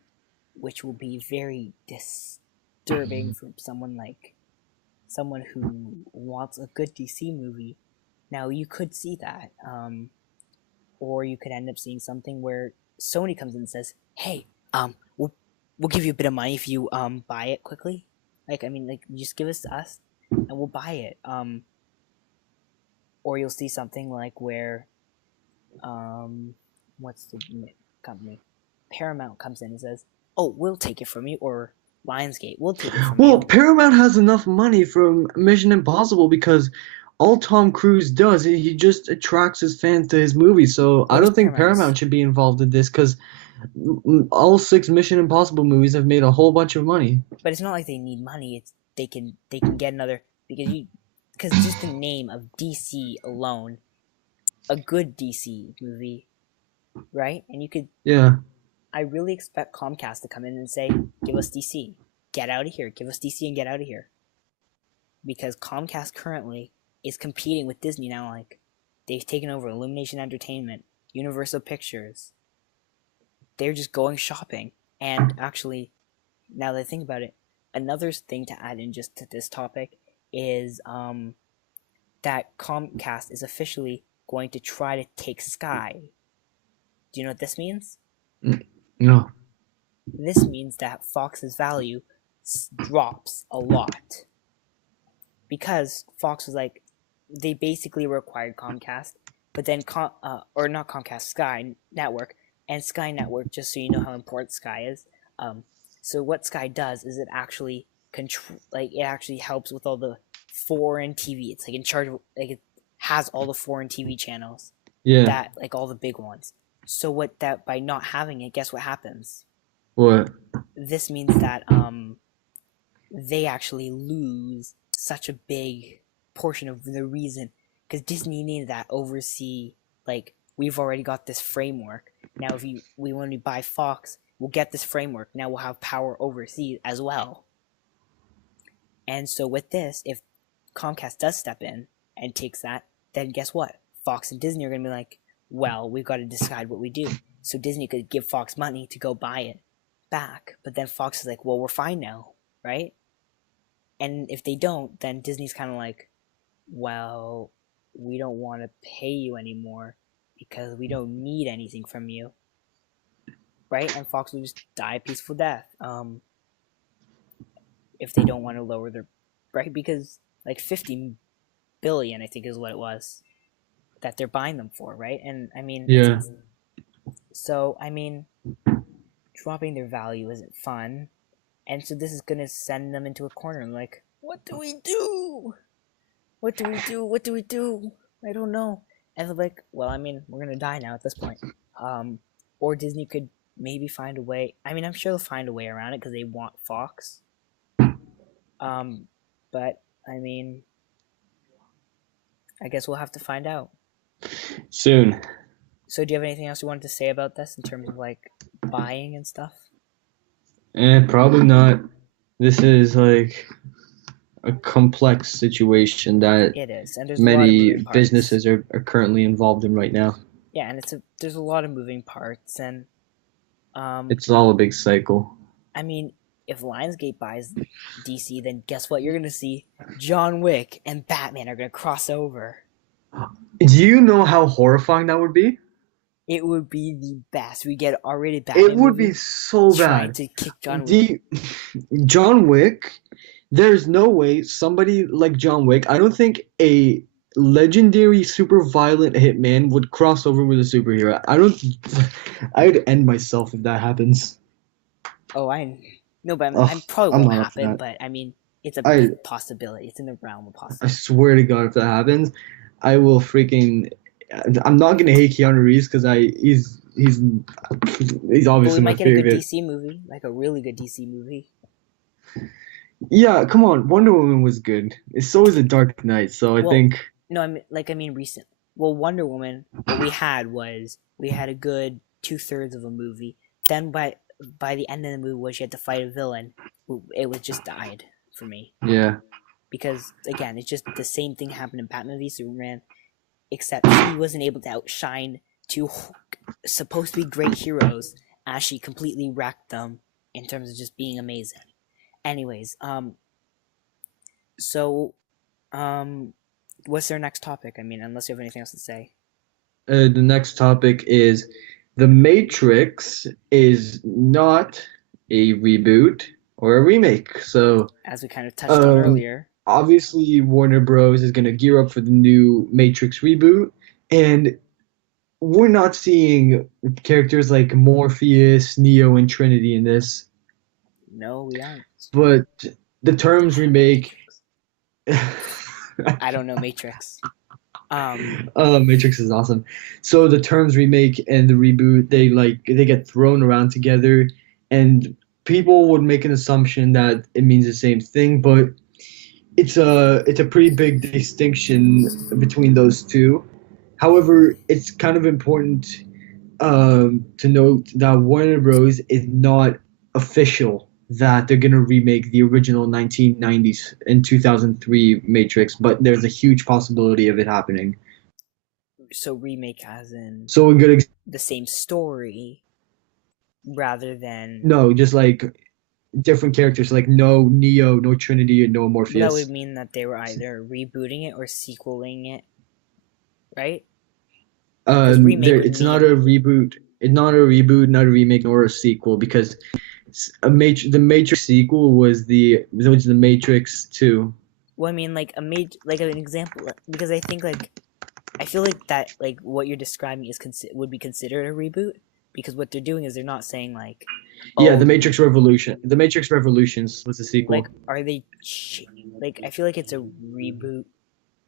which will be very disturbing for someone who wants a good DC movie. Now, you could see that, or you could end up seeing something where Sony comes in and says, hey, we'll give you a bit of money if you buy it quickly. Just give us and we'll buy it. Or you'll see something like where what's the company? Paramount comes in and says, oh, we'll take it from you, or Lionsgate, we'll take it from you. Well, Paramount has enough money from Mission Impossible because all Tom Cruise does, he just attracts his fans to his movies. So I don't think Paramount should be involved in this because all 6 Mission Impossible movies have made a whole bunch of money. But it's not like they need money. It's they can get another, because just the name of DC alone, a good DC movie, right? And you could. Yeah. I really expect Comcast to come in and say, give us DC. Get out of here. Give us DC and get out of here. Because Comcast currently is competing with Disney now. They've taken over Illumination Entertainment, Universal Pictures. They're just going shopping. And actually, now that I think about it, another thing to add in just to this topic is that Comcast is officially going to try to take Sky. Do you know what this means? No. This means that Fox's value drops a lot. Because Fox was they basically required Comcast, but then, or not Comcast, Sky Network, and Sky Network, just so you know how important Sky is. So what Sky does is it actually it actually helps with all the foreign TV. It's in charge of, it has all the foreign TV channels. Yeah. That, all the big ones. So by not having it, guess what happens? What? This means that they actually lose such a big portion of the reason, because Disney needed that oversee, we've already got this framework. Now if we when we buy Fox, we'll get this framework. Now we'll have power overseas as well. And so with this, if Comcast does step in and takes that, then guess what? Fox and Disney are going to be like, well, we've got to decide what we do. So Disney could give Fox money to go buy it back, but then Fox is like, well, we're fine now, right? And if they don't, then Disney's kind of like, well, we don't want to pay you anymore because we don't need anything from you, right? And Fox will just die a peaceful death if they don't want to lower their, right? Because 50 billion, I think, is what it was that they're buying them for, right? And Yeah. So, I mean, dropping their value isn't fun. And so this is gonna send them into a corner. I'm like, what do we do? What do we do? What do we do? I don't know. And they're like, well, I mean, we're gonna die now at this point. Or Disney could maybe find a way. I mean, I'm sure they'll find a way around it because they want Fox. But I mean, I guess we'll have to find out soon. So, do you have anything else you wanted to say about this in terms of like buying and stuff? Probably not. This is like a complex situation that It is, and there's many businesses are currently involved in right now. Yeah, and there's a lot of moving parts, and it's all a big cycle. I mean, if Lionsgate buys DC, then guess what? You're gonna see John Wick and Batman are gonna cross over. Do you know how horrifying that would be? It would be the best. We get R-rated Batman. It would be so bad. Trying to kick John Wick. John Wick. There's no way somebody like John Wick. I don't think a legendary super violent hitman would cross over with a superhero. I'd end myself if that happens. Oh, no, but I'm probably won't happen. But I mean, it's a big possibility. It's in the realm of possibility. I swear to God, if that happens, I will freaking. I'm not gonna hate Keanu Reeves because he's obviously my favorite. We might get a good DC movie, like a really good DC movie. Yeah, come on, Wonder Woman was good. So was The Dark Knight. So I think. No, I mean recent. Well, Wonder Woman, what we had a good 2/3 of a movie. Then by the end of the movie, where she had to fight a villain, it was just died for me. Yeah. Because again, it's just the same thing happened in Batman v Superman, except she wasn't able to outshine two supposed to be great heroes, as she completely wrecked them in terms of just being amazing. Anyways, what's their next topic? I mean, unless you have anything else to say. The next topic is The Matrix is not a reboot or a remake. So, as we kind of touched on earlier, obviously Warner Bros. Is going to gear up for the new Matrix reboot, and we're not seeing characters like Morpheus, Neo, and Trinity in this. No, we aren't. But the terms remake. I don't know Matrix. Matrix is awesome. So the terms remake and the reboot, they get thrown around together, and people would make an assumption that it means the same thing, but it's a pretty big distinction between those two. However, it's kind of important to note that Warner Bros. Is not official that they're going to remake the original 1990s and 2003 Matrix, but there's a huge possibility of it happening. So remake as in so a good the same story rather than... No, just like different characters, like no Neo, no Trinity, and no Morpheus. That would mean that they were either rebooting it or sequeling it, right? It's not a reboot. It's not a reboot, not a remake, nor a sequel, because the Matrix sequel was the Matrix 2. Well, I mean, like an example, because I think I feel like that what you're describing would be considered a reboot, because what they're doing is they're not saying like. Yeah, the Matrix Revolution. The Matrix Revolutions was a sequel. Like, are they I feel like it's a reboot,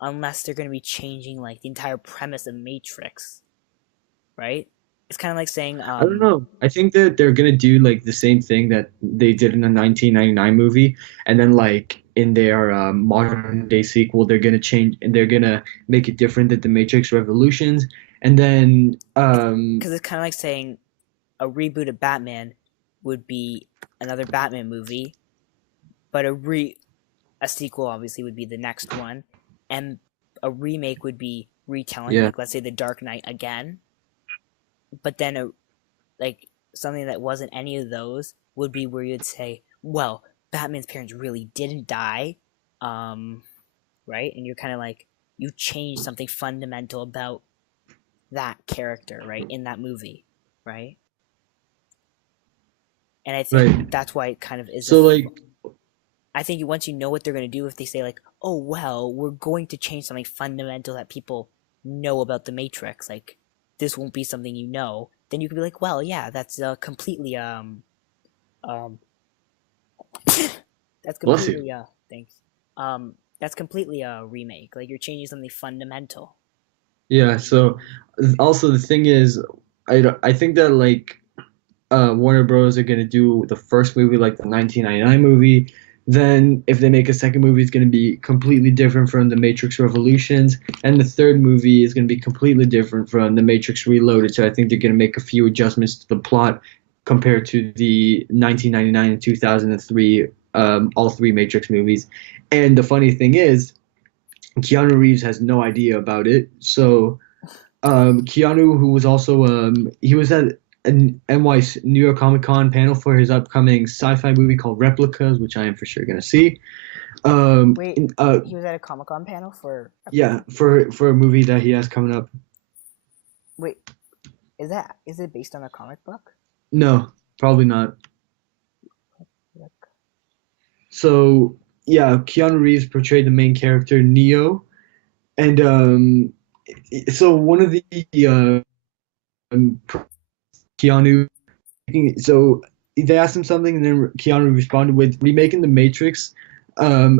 unless they're going to be changing like the entire premise of Matrix, right? It's kind of like saying I don't know. I think that they're gonna do like the same thing that they did in the 1999 movie, and then like in their modern day sequel, they're gonna change and they're gonna make it different than the Matrix Revolutions, and then because it's kind of like saying a reboot of Batman would be another Batman movie, but a sequel obviously would be the next one, and a remake would be retelling, like let's say The Dark Knight again. But then, something that wasn't any of those would be where you'd say, well, Batman's parents really didn't die, right? And you're kind of like, you changed something fundamental about that character, right, in that movie, right? And I think that's why it kind of is. So, I think once you know what they're going to do, if they say, like, oh, well, we're going to change something fundamental that people know about the Matrix, like, this won't be something you know, then you could be like, well, yeah, that's completely that's Bless you. completely thanks. That's completely a remake. Like you're changing something fundamental. Yeah. So also the thing is, I think that like Warner Bros. Are gonna do the first movie like the 1999 movie. Then if they make a second movie, it's gonna be completely different from the Matrix Revolutions, and the third movie is gonna be completely different from the Matrix Reloaded. So I think they're gonna make a few adjustments to the plot compared to the 1999 and 2003 all three Matrix movies. And the funny thing is, Keanu Reeves has no idea about it. So Keanu, who was also he was at an New York Comic Con panel for his upcoming sci-fi movie called Replicas, which I am for sure gonna see. Wait, he was at a Comic-Con panel for. Yeah, for a movie that he has coming up. Wait, is it based on a comic book? No, probably not. So yeah, Keanu Reeves portrayed the main character Neo, and so one of the Keanu. So they asked him something, and then Keanu responded with remaking the Matrix.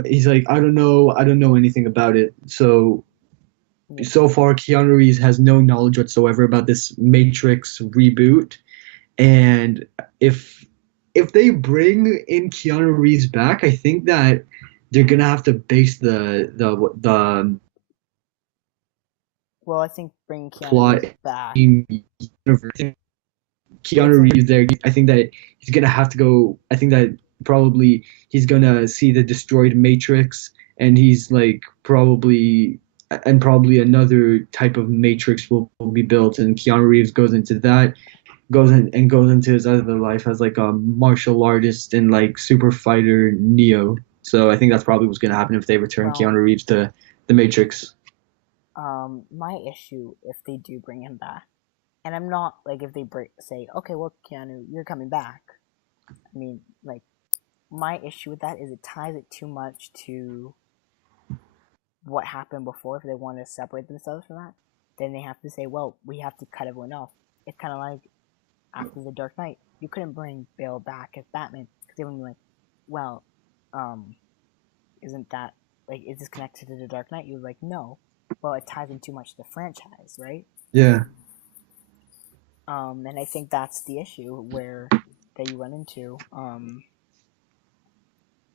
He's like, I don't know anything about it. So far, Keanu Reeves has no knowledge whatsoever about this Matrix reboot. And if they bring in Keanu Reeves back, I think that they're gonna have to base the Well, I think bringing Keanu plot Reeves back. universe. Keanu Reeves there, I think that he's gonna have to go. I think that probably he's gonna see the destroyed Matrix, and he's like probably another type of Matrix will be built, and Keanu Reeves goes into that, goes into his other life as like a martial artist and like super fighter Neo. So I think that's probably what's gonna happen if they return Keanu Reeves to the Matrix. My issue if they do bring him back. And I'm not, like, if they say, okay, well, Keanu, you're coming back. I mean, like, my issue with that is it ties it too much to what happened before. If they want to separate themselves from that, then they have to say, well, we have to cut everyone off. It's kind of like after The Dark Knight. You couldn't bring Bale back as Batman, because they would be like, well, isn't that, like, is this connected to The Dark Knight? You're like, no. Well, it ties in too much to the franchise, right? Yeah. And I think that's the issue that you run into,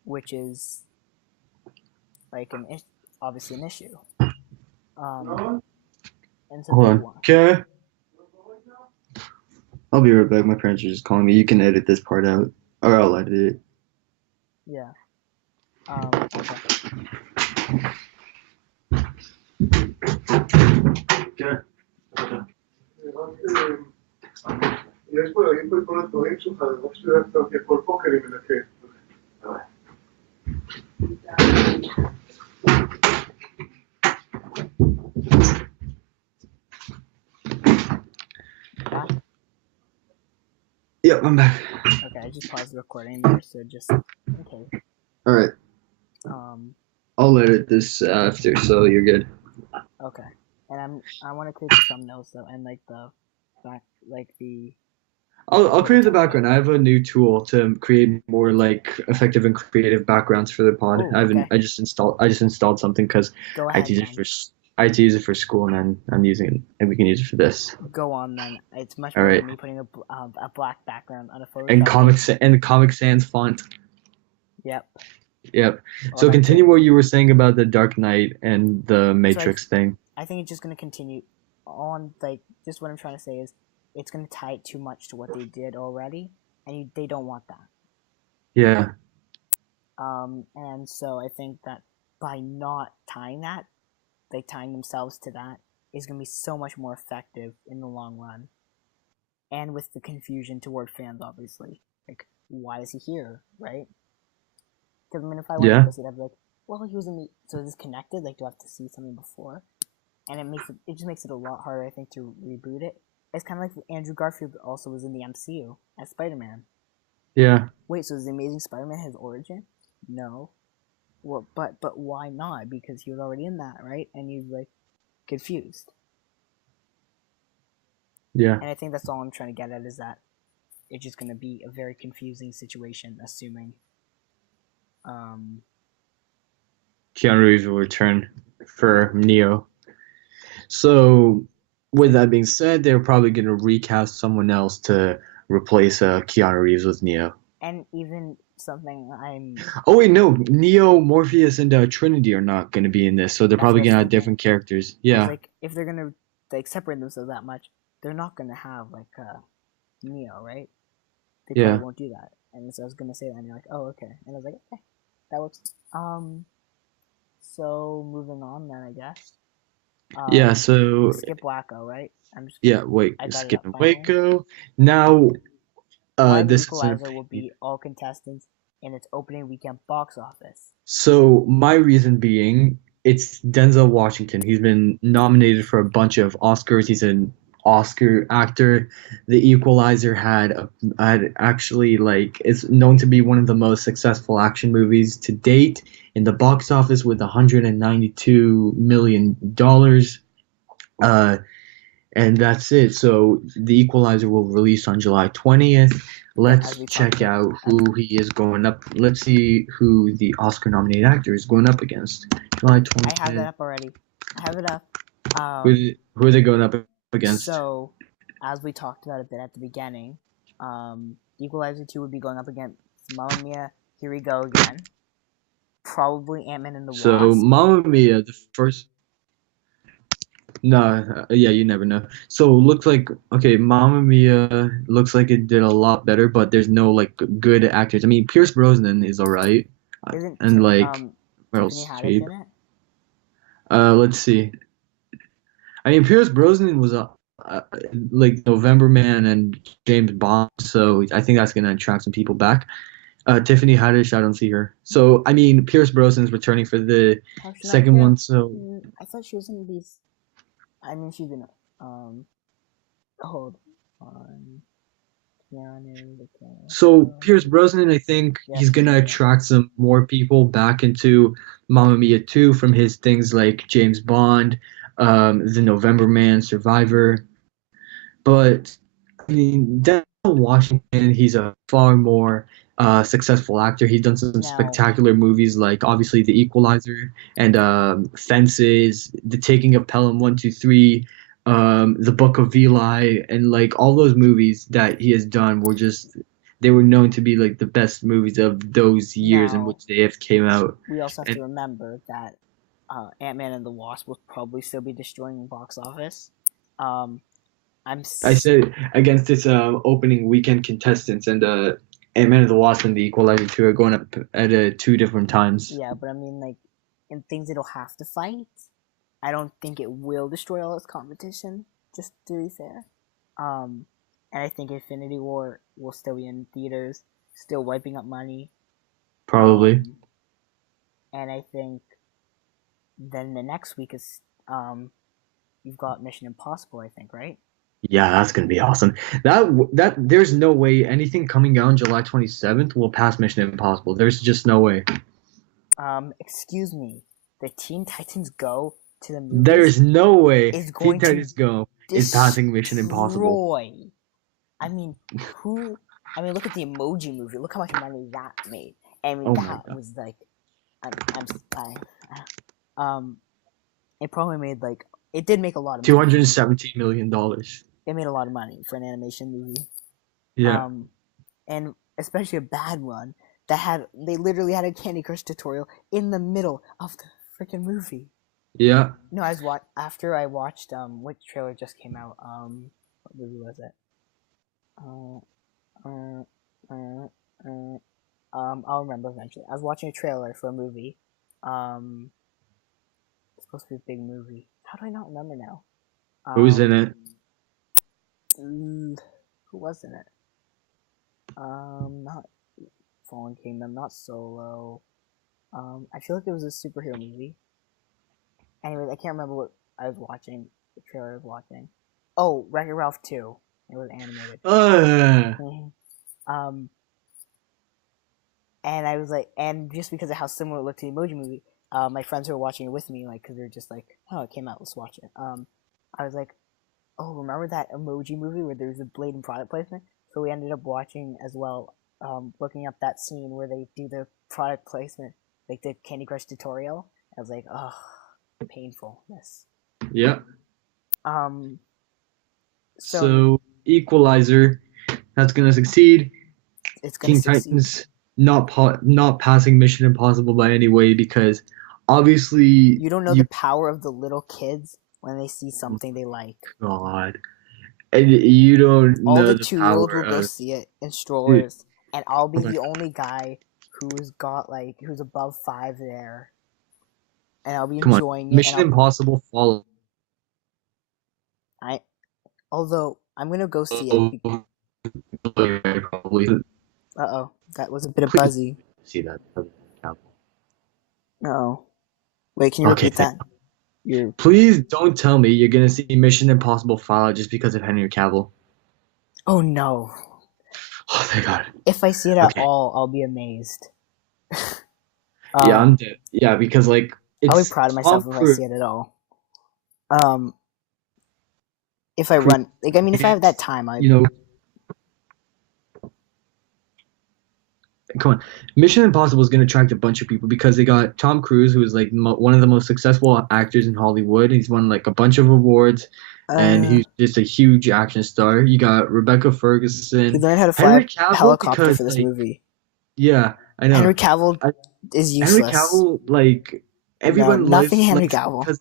which is like obviously an issue. And so Hold on. Okay. I'll be right back. My parents are just calling me. You can edit this part out, or I'll edit it. Yeah. Okay. יש פה את כל הדברים שלך, אני לא שתדעת אותי הכל פוקרים מנקה. Yep, I'm back. Okay, I just paused the recording there, so just okay. All right. I'll edit this after, so you're good. Okay, and I want to create the thumbnails though, and like the back, like the. I'll create the background. I have a new tool to create more like effective and creative backgrounds for the pod. Ooh, okay. I just installed something because I had to use it for school, and then I'm using it, and we can use it for this. Go on then. It's much better than me putting a black background on a photo. And Comic Sans font. Yep. Yep. So continue what you were saying about the Dark Knight and the Matrix thing. I think it's just going to continue on, like, just what I'm trying to say is it's going to tie it too much to what they did already, and they don't want that. Yeah. And so I think that by not tying that, like tying themselves to that, is going to be so much more effective in the long run. And with the confusion toward fans, obviously. Like, why is he here, right? Because, I mean, if I watch this, I'd be like, well, he was in the... So is this connected? Like, do I have to see something before? And it just makes it a lot harder, I think, to reboot it. It's kind of like Andrew Garfield also was in the MCU as Spider-Man. Yeah. Wait, so is the Amazing Spider-Man his origin? No. Well, but why not? Because he was already in that, right? And you're, like, confused. Yeah. And I think that's all I'm trying to get at, is that it's just going to be a very confusing situation, assuming Keanu Reeves will return for Neo. So, with that being said, they're probably going to recast someone else to replace Keanu Reeves with Neo. and even something I'm Oh wait, no, Neo, Morpheus, and Trinity are not going to be in this, so they're that's probably what I was going to have thinking. different characters. I was Yeah, like, if they're gonna like separate themselves that much, they're not gonna have like Neo, right? They probably yeah, won't do that. And so I was gonna say that, and you're like, oh, okay. And I was like, okay, that works. So moving on then, I guess. yeah. We'll So skip Wacko, right? yeah, wait, I got it up skipping finally. Waco. Now, Why the this is an Equalizer will opinion. beat all contestants in its opening weekend box office. So my reason being, it's Denzel Washington. He's been nominated for a bunch of Oscars. He's an Oscar actor. The Equalizer had actually like it's known to be one of the most successful action movies to date in the box office with 192 million dollars. Uh, and that's it. So The Equalizer will release on July 20th. Yeah, as Let's we talked check about. out who he is going up. Let's see who the Oscar nominated actor is going up against. July I have that 20th. up already. I have it up. Who are they going up against? So, as we talked about a bit at the beginning, Equalizer 2 would be going up against Mamma Mia, Here We Go Again, probably Ant-Man and the So Wasp. Mamma Mia, the first. No, yeah, you never know. So looks like okay, Mamma Mia looks like it did a lot better, but there's no like good actors. I mean, Pierce Brosnan is alright, Isn't and like Tiffany Meryl Haddish Streep. in it? Let's see. I mean, Pierce Brosnan was like November Man and James Bond, so I think that's gonna attract some people back. Tiffany Haddish, I don't see her. So I mean, Pierce Brosnan's returning for the How should not second here? one. So I thought she was in these. I mean, she's in. Hold on. Keanu, the camera. so Pierce Brosnan, I think Yes, he's he's gonna in it. attract some more people back into Mamma Mia 2 from his things like James Bond, The November Man, Survivor. But I mean, Denzel Washington, he's a far more successful actor. He's done some Now, spectacular movies like obviously The Equalizer and Fences, The Taking of Pelham 123, The Book of Eli, and like all those movies that he has done were just they were known to be like the best movies of those years in now which they have came out. we also have And to remember that Ant-Man and the Wasp will probably still be destroying the box office. Um, I'm I said against its opening weekend contestants and Ant-Man and the Wasp and the Equalizer 2 are going up at two different times. yeah, but I mean, like, in things it'll have to fight, I don't think it will destroy all its competition. Just to be fair, um, and I think Infinity War will still be in theaters, still wiping up money. Probably. And I think then the next week is you've got Mission Impossible. I think, right? Yeah, that's gonna be awesome. That there's no way anything coming out on July 27th will pass Mission Impossible. There's just no way. Excuse me. The Teen Titans Go to the movies There's no way is Teen going to Titans Go is passing Mission Impossible. destroy. I mean, who? I mean, look at the Emoji Movie. Look how much money that made. I mean, Oh my that God. was like, it probably made like it did make a lot of money. $217 million. It made a lot of money for an animation movie. Yeah. And especially a bad one that they literally had a Candy Crush tutorial in the middle of the freaking movie. Yeah. No, after I watched which trailer just came out. What movie was it? I'll remember eventually. I was watching a trailer for a movie. It's supposed to be a big movie. How do I not remember now? Who's in it? Who was in it? Not Fallen Kingdom, not Solo. I feel like it was a superhero movie. Anyways, I can't remember what I was watching. The trailer I was watching. Oh, Wreck-It Ralph 2. It was animated. And I was like, and just because of how similar it looked to the Emoji Movie, my friends who were watching it with me, like, because they're just like, oh, it came out, let's watch it. I was like, Oh, remember that emoji movie where there was a blatant product placement? So we ended up watching as well, looking up that scene where they do the product placement, like the Candy Crush tutorial. I was like, oh, painful. Yes. Yeah. Um. So So Equalizer, that's gonna succeed. it's gonna Teen succeed. Titans not passing Mission Impossible by any way because obviously You don't know the you power of the little kids when they see something they like. God and you don't All know the the 2-year-olds power will go of see it in dude. strollers, and I'll be Hold on. the only guy who's above 5 there, and I'll be Come on, enjoying it. And Mission Impossible follow. I although I'm gonna go see it. Probably That was a bit of please buzzy. see that. Oh, wait, can you Okay, repeat that? You're please don't tell me you're gonna see Mission Impossible Fallout just because of Henry Cavill. Oh no! Oh, thank God. If I see it at Okay. all, I'll be amazed. Yeah, I'm um, dead. Yeah, because like I'll be it's proud of myself Tom if I Cruise. see it at all. Um, if I Cruise, run, like, I mean, if I have that time, I you know, come on. Mission Impossible is going to attract a bunch of people because they got Tom Cruise, who is like one of the most successful actors in Hollywood. He's won like a bunch of awards, and uh, he's just a huge action star. You got Rebecca he Ferguson, learned how to fly Henry a Cavill, helicopter because for this like movie. yeah, I know. Henry Cavill I, is Henry useless. Cavill, like No, everyone nothing Henry likes him Cavill. because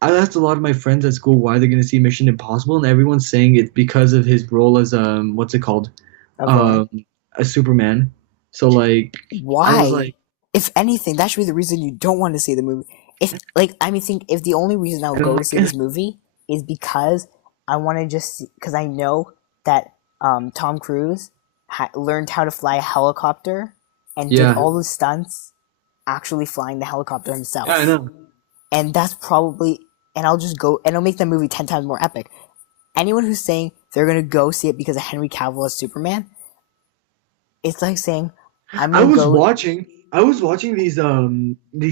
I asked a lot of my friends at school why they're going to see Mission Impossible, and everyone's saying it's because of his role as what's it called, A villain. um, a Superman. So like, I was Why? like, If anything, that should be the reason you don't want to see the movie. If like, I mean, think if the only reason I'll and I'm go to see like, this movie is because I want to just because I know that Tom Cruise learned how to fly a helicopter and did yeah, all the stunts actually flying the helicopter yeah, I himself. know. And that's probably and I'll just go and it'll make the movie 10 times more epic. Anyone who's saying they're gonna go see it because of Henry Cavill as Superman, it's like saying I'm I gonna was go. watching. I was watching these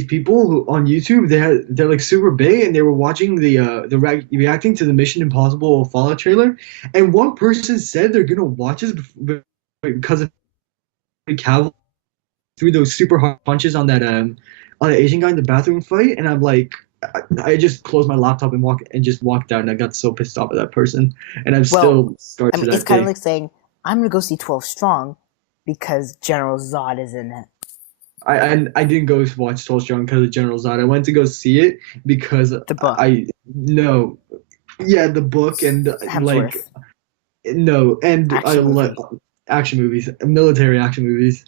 people who on YouTube they're like super big and they were watching reacting to the Mission Impossible Fallout trailer, and one person said they're gonna watch it because of Cavill threw those super hard punches on the Asian guy in the bathroom fight, and I'm like, I just closed my laptop and just walked out, and I got so pissed off at that person, and I'm Well, still scarred I to mean, it's that kind of day. like saying I'm gonna go see 12 Strong because General Zod is in it. I didn't go watch Soul Strong because of General Zod. I went to go see it because The book, I no, yeah, the book and like Hemsworth, no, and I action like movie. action movies, military action movies.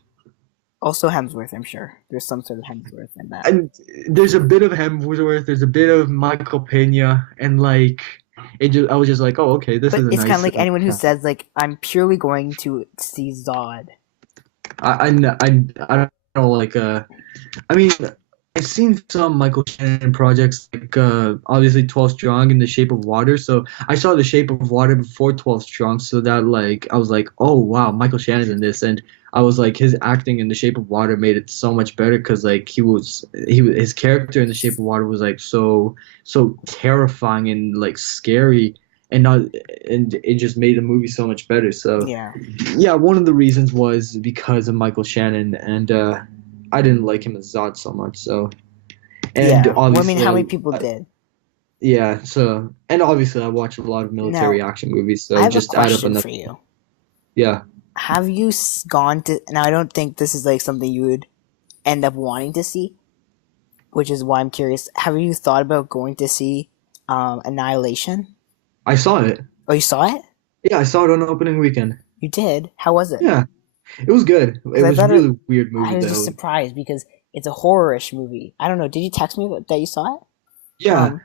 Also Hemsworth, I'm sure. There's some sort of Hemsworth in that. And there's a bit of Hemsworth, there's a bit of Michael Pena, and like I was just like, oh, okay, this But is a it's kind of nice. like anyone who says like I'm purely going to see Zod. I don't like I mean, I've seen some Michael Shannon projects, like obviously 12 Strong and The Shape of Water. So I saw The Shape of Water before 12 Strong, so that like I was like, oh wow, Michael Shannon's in this, and I was like, his acting in The Shape of Water made it so much better because like his character in The Shape of Water was like so terrifying and like scary. And not, and it just made the movie so much better. So, Yeah. yeah, one of the reasons was because of Michael Shannon, and I didn't like him as Zod so much. So, and Yeah. Well, I mean, obviously, how many people did? yeah. So, and obviously, I watch a lot of Now, military action movies. I So, have a just add up question enough. for you. Yeah, Have you gone to? Now, I don't think this is like something you would end up wanting to see, which is why I'm curious. Have you thought about going to see Annihilation? I saw it. Oh, you saw it? Yeah, I saw it on opening weekend. You did? How was it? Yeah, it was good. It Because I was thought really weird I movie was just though. surprised because it's a horror-ish movie. I don't know. Did you text me that you saw it? Yeah,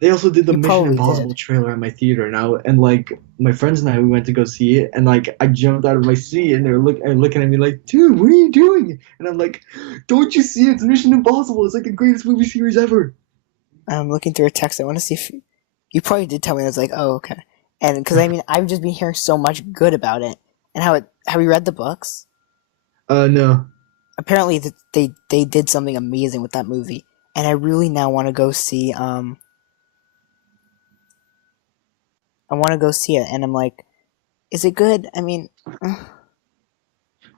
they also did the You Mission probably Impossible did. trailer at my theater now, and like my friends and I, we went to go see it, and like I jumped out of my seat, and they're looking at me like, "Dude, what are you doing?" And I'm like, "Don't you see? It's Mission Impossible. It's like the greatest movie series ever." I'm looking through a text. I want to see if you probably did tell me. I was like, oh, okay. And because I mean, I've just been hearing so much good about it, and how it. Have you read the books? No. Apparently, they did something amazing with that movie, and I really now want to go see I want to go see it, and I'm like, is it good? I mean,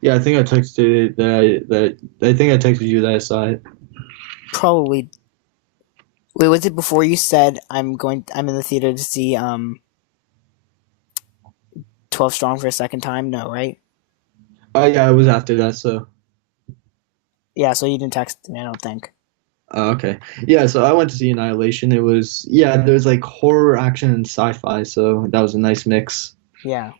Yeah, I think I texted it that I think I texted you that I saw it. probably. Wait, was it before you said I'm in the theater to see 12 Strong for a second time? No, right? Oh yeah, it was after that. So Yeah, so you didn't text me, I don't think. okay, yeah. So I went to see Annihilation. It was yeah. There was like horror, action, and sci-fi. So that was a nice mix. Yeah.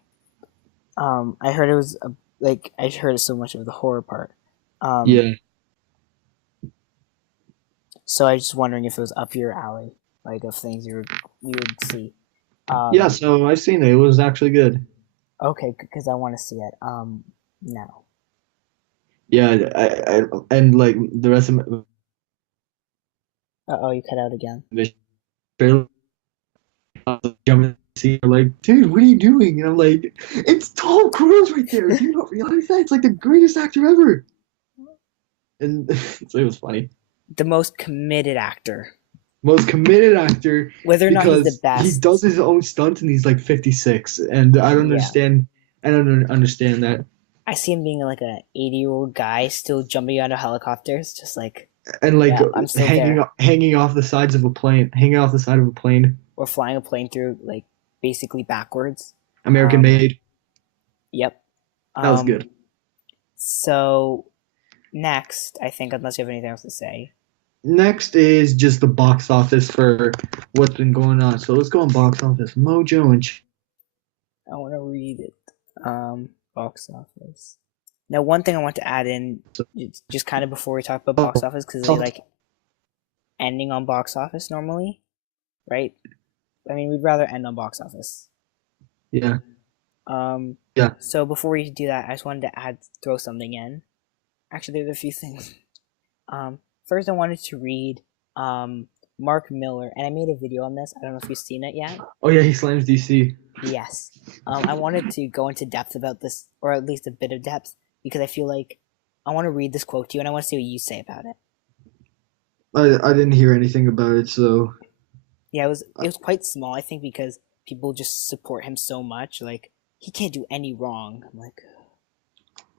I heard it was like I heard so much of the horror part. Um, Yeah, so I was just wondering if it was up your alley, like of things you would see. yeah. Um, So I've seen it. It was actually good. okay, because I want to see it. Now. Yeah, and like the rest of Oh, you cut out again. the trailer, jumping to see, like, dude, what are you doing? And I'm like, it's Tom Cruise right there. Do you not realize that? It's like the greatest actor ever. And so it was funny. The most committed actor. Most committed actor Whether or not he's the because he does best, his own stunts and he's like 56, and I don't yeah. understand. I don't understand that. I see him being like a 80-year-old guy still jumping out of helicopters, just like, And like yeah, I'm still there. hanging off the sides of a plane, hanging off the side of a plane. Or flying a plane through like basically backwards. American Um, made. yep. That was Um, good. so next, I think, unless you have anything else to say. Next is just the box office for what's been going on. So let's go on box office mojo and I want to read it. Box office. Now, one thing I want to add in, just kind of before we talk about box office, because they like ending on box office normally, right? I mean, we'd rather end on box office. yeah. Yeah. So before we do that, I just wanted to throw something in. Actually, there's a few things. First, I wanted to read Mark Miller, and I made a video on this. I don't know if you've seen it yet. Oh yeah, he slams DC. Yes. I wanted to go into depth about this, or at least a bit of depth, because I feel like I want to read this quote to you, and I want to see what you say about it. I didn't hear anything about it, so Yeah, it was quite small, I think, because people just support him so much. Like, he can't do any wrong. I'm like,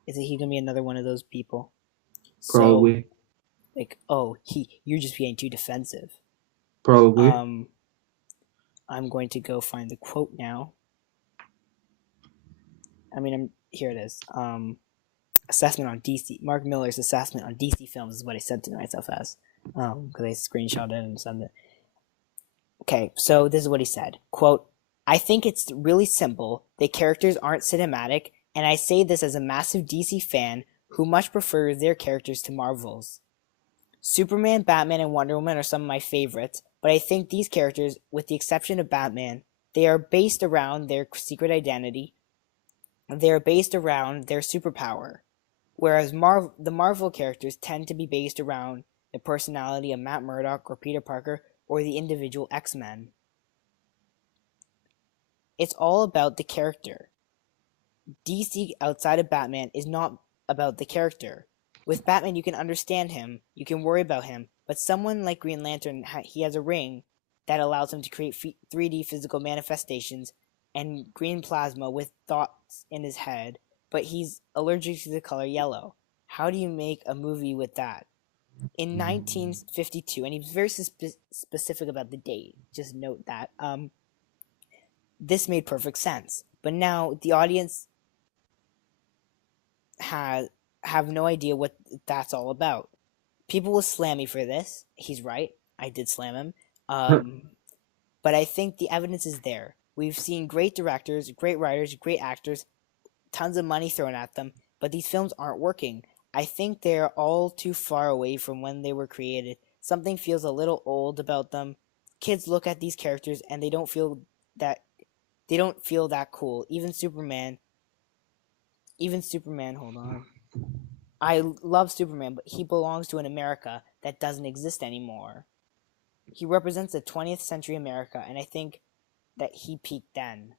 is he gonna be another one of those people? probably. So, like, oh, you're just being too defensive. Probably. I'm going to go find the quote now. I mean, here it is. Assessment on DC. Mark Miller's assessment on DC films is what I said to myself as, because I screenshot it and sent it. Okay, so this is what he said. Quote, I think it's really simple. The characters aren't cinematic, and I say this as a massive DC fan who much prefers their characters to Marvel's. Superman, Batman, and Wonder Woman are some of my favorites, but I think these characters, with the exception of Batman, they are based around their secret identity. They are based around their superpower, whereas the Marvel characters tend to be based around the personality of Matt Murdock or Peter Parker or the individual X-Men. It's all about the character. DC outside of Batman is not about the character. With Batman, you can understand him, you can worry about him, but someone like Green Lantern, he has a ring that allows him to create 3D physical manifestations and green plasma with thoughts in his head, but he's allergic to the color yellow. How do you make a movie with that? In 1952, and he was very specific about the date, just note that, this made perfect sense. But now the audience have no idea what that's all about. People will slam me for this. He's right. I did slam him. But I think the evidence is there. We've seen great directors, great writers, great actors, tons of money thrown at them, but these films aren't working. I think they're all too far away from when they were created. Something feels a little old about them. Kids look at these characters and they don't feel that cool. Even Superman, hold on. I love Superman, but he belongs to an America that doesn't exist anymore. He represents the 20th century America, and I think that he peaked then.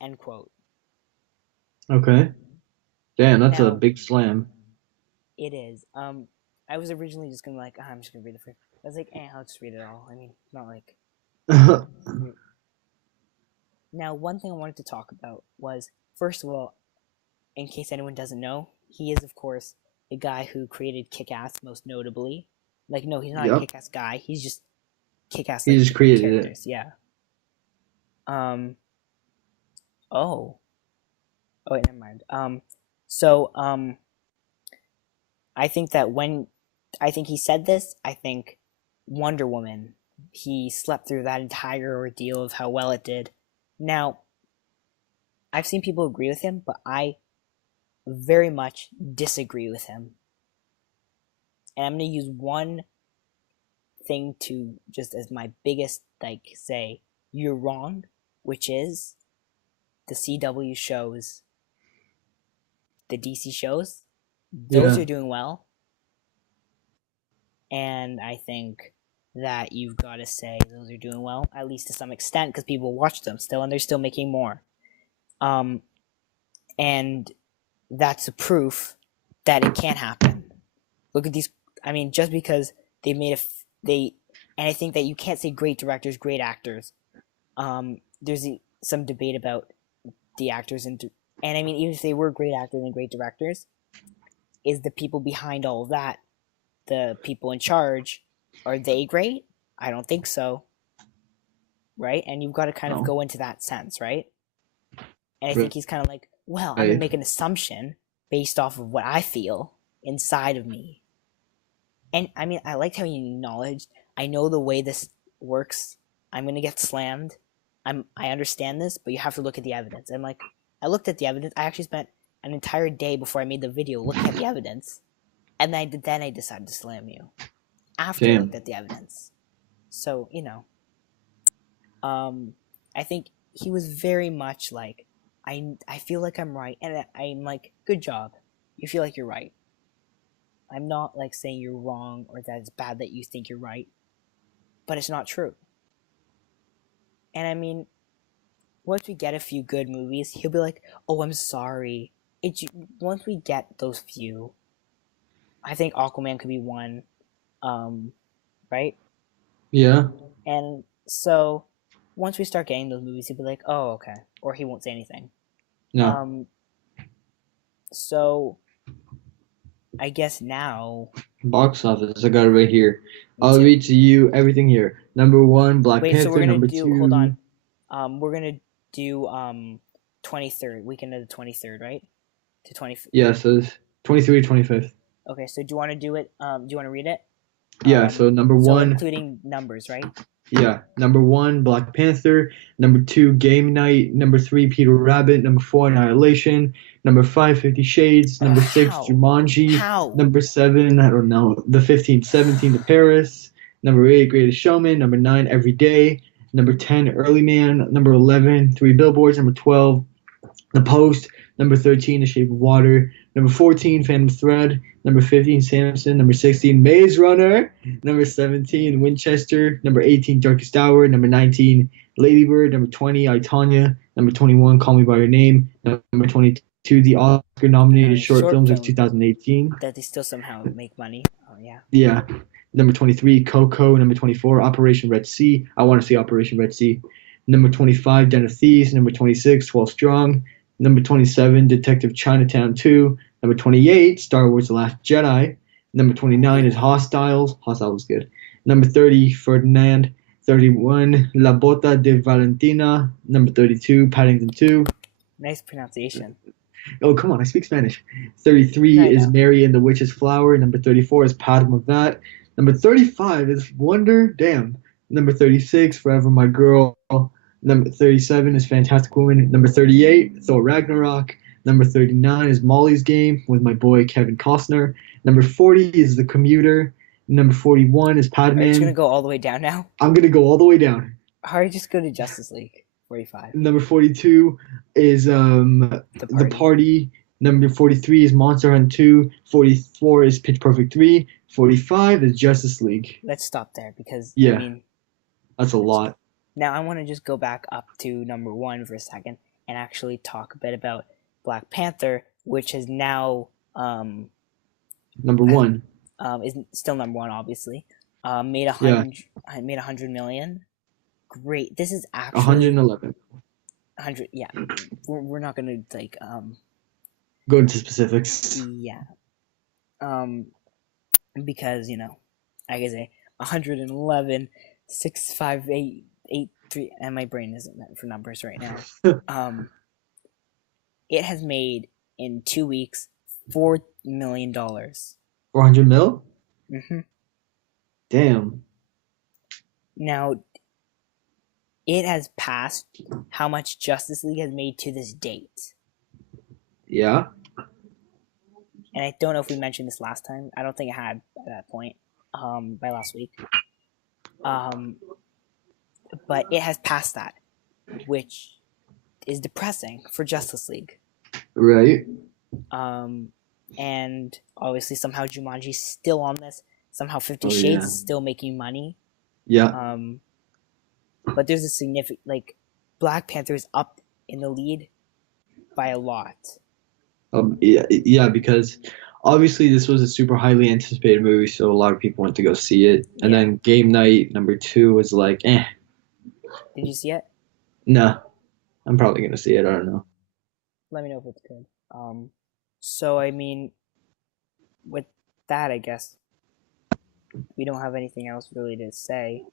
End quote. Okay. Damn, that's a Now, big slam. it is. I was originally just gonna I'm just gonna read the first. I was like, I'll just read it all. I mean, not like. Now, one thing I wanted to talk about was, first of all, in case anyone doesn't know, he is, of course, the guy who created Kick-Ass, most notably. Like, no, he's not a Yep. Kick-Ass guy. He's just Kick-Ass, He like, just created it. characters. Yeah. Oh. Oh, wait, never mind. I think that I think he said this, I think Wonder Woman, he slept through that entire ordeal of how well it did. Now, I've seen people agree with him, but I very much disagree with him. And I'm going to use one thing to just as my biggest, like, say, you're wrong, which is the CW shows, the DC shows, those Yeah. are doing well. And I think that you've got to say those are doing well, at least to some extent, because people watch them still, and they're still making more. And that's a proof that it can happen. Look at these. I mean, just because they made and I think that you can't say great directors, great actors. There's some debate about the actors, and I mean, even if they were great actors and great directors, is the people behind all of that, the people in charge, are they great? I don't think so. Right? And you've got to kind of go into that sense, right? And I think he's kind of like, well, I'm going to make an assumption based off of what I feel inside of me. And I mean, I liked how you acknowledged, I know the way this works. I'm going to get slammed. I understand this, but you have to look at the evidence. And like, I looked at the evidence. I actually spent an entire day before I made the video looking at the evidence. And then I decided to slam you after I looked at the evidence. So, you know, I think he was very much like, I feel like I'm right, and I'm like, good job. You feel like you're right. I'm not like saying you're wrong or that it's bad that you think you're right, but it's not true. And I mean, once we get a few good movies, he'll be like, oh, I'm sorry. Once we get those few, I think Aquaman could be one, right? Yeah. And so once we start getting those movies, he'll be like, oh, okay. Or he won't say anything. No. So I guess now Box office. I got it right here. I'll read to you everything here. Number 1, Black Panther. So we're gonna number do. 2. Hold on. We're gonna do 23rd weekend of the 23rd, right? To 20. Yeah, so it's 23 to 25th. Okay, so do you want to do it? Do you want to read it? Yeah. So number 1. Including numbers, right? Yeah. Number 1, Black Panther. Number 2, Game Night. Number 3, Peter Rabbit. Number 4, Annihilation. Number 5, 50 Shades. Number 6, Jumanji. How? Number 7, I don't know. The 15, 17, The Paris. Number 8, Greatest Showman. Number 9, Every Day. Number 10, Early Man. Number 11, 3 Billboards. Number 12, The Post. Number 13, The Shape of Water. Number 14, Phantom Thread. Number 15, Samson. Number 16, Maze Runner. Number 17, Winchester. Number 18, Darkest Hour. Number 19, Lady Bird. Number 20, I, Tonya. Number 21, Call Me By Your Name. Number 22, the Oscar-nominated short films of 2018. That they still somehow make money. Oh, yeah. Yeah. Number 23, Coco. Number 24, Operation Red Sea. I want to see Operation Red Sea. Number 25, Den of Thieves. Number 26, 12 Strong. Number 27, Detective Chinatown 2. Number 28, Star Wars The Last Jedi. Number 29 is Hostiles. Hostiles was good. Number 30, Ferdinand. 31, La Bota de Valentina. Number 32, Paddington 2. Nice pronunciation. Oh, come on, I speak Spanish. 33 is Mary and the Witch's Flower. Number 34 is Padmavat. Number 35 is Wonder Damn. Number 36, Forever My Girl. Number 37 is Fantastic Woman. Number 38, Thor Ragnarok. Number 39 is Molly's Game with my boy Kevin Costner. Number 40 is The Commuter. Number 41 is Padman. Are you just going to go all the way down now? I'm going to go all the way down. How are you just go to Justice League? 45. Number 42 is The Party. Number 43 is Monster Hunt 2. 44 is Pitch Perfect 3. 45 is Justice League. Let's stop there because, yeah, I mean, that's a lot. Now I want to just go back up to number 1 for a second and actually talk a bit about Black Panther, which is now number 1. Is still number 1, obviously. Made 100 million. Great. This is actually 111. 100. Yeah, we're not gonna like Go into specifics. yeah because I can say 111 65883, and my brain isn't meant for numbers right now. It has made in 2 weeks $4 million. 400 mil? Mm-hmm. Damn. Now it has passed how much Justice League has made to this date. Yeah. And I don't know if we mentioned this last time. I don't think I had at that point. By last week. But it has passed that, which is depressing for Justice League. Right. And obviously somehow Jumanji's still on this. Somehow 50 Shades is still making money. Yeah. But there's a significant Black Panther is up in the lead by a lot. Yeah, because obviously this was a super highly anticipated movie, so a lot of people went to go see it. And then game night number 2 was like, eh. Did you see it? No. I'm probably gonna see it. I don't know. Let me know if it's good. So I mean, with that, I guess we don't have anything else really to say,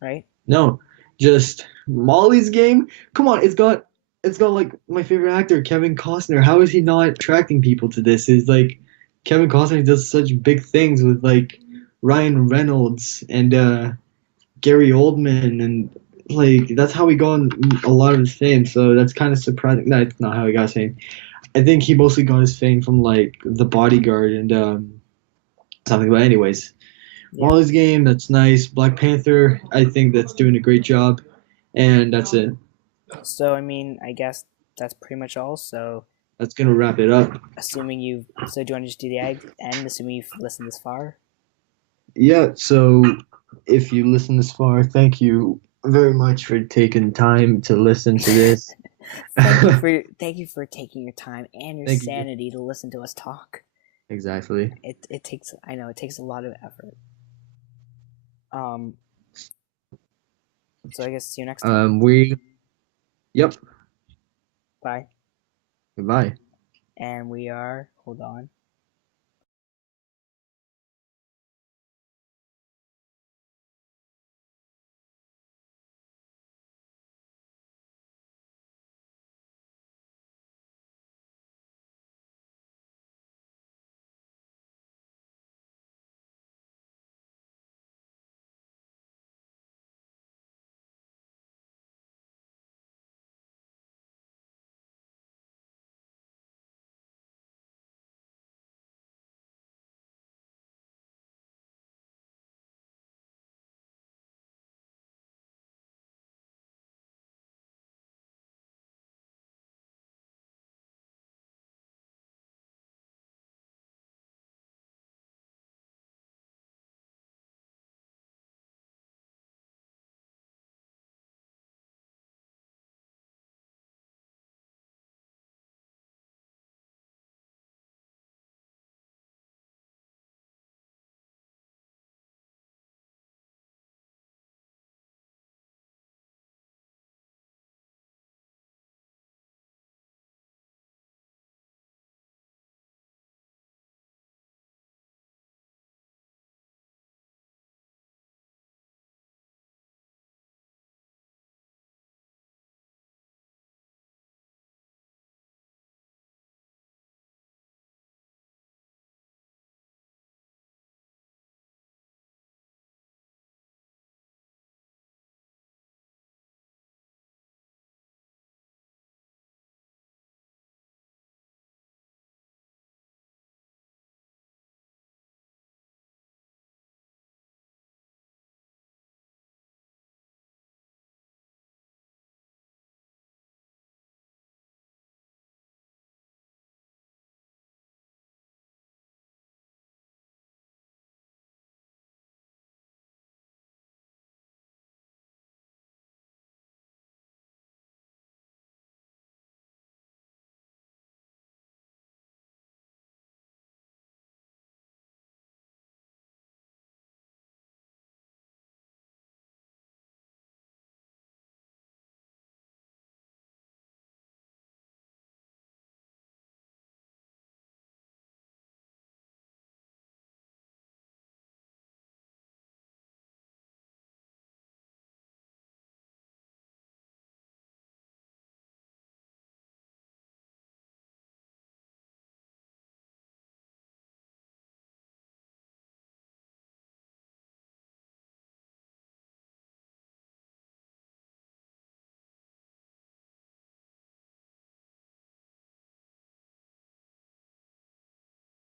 right? No, just Molly's Game. Come on, it's got like my favorite actor, Kevin Costner. How is he not attracting people to this? Is like Kevin Costner does such big things with like Ryan Reynolds and Gary Oldman, and like that's how he got a lot of his fame. So that's kind of surprising. No, that's not how he got his fame. I think he mostly got his fame from like The Bodyguard and something. But anyways, Molly's Game, that's nice. Black Panther, I think that's doing a great job, and that's it. So I mean, I guess that's pretty much all. So That's gonna wrap it up. do you want to just do the end? Assuming you've listened this far. Yeah. So if you listen this far, thank you very much for taking time to listen to this. Thank you for taking your time and your Thank you. sanity to listen to us talk. Exactly. It takes a lot of effort. So I guess see you next time. Yep. Bye. Goodbye. And we are, hold on.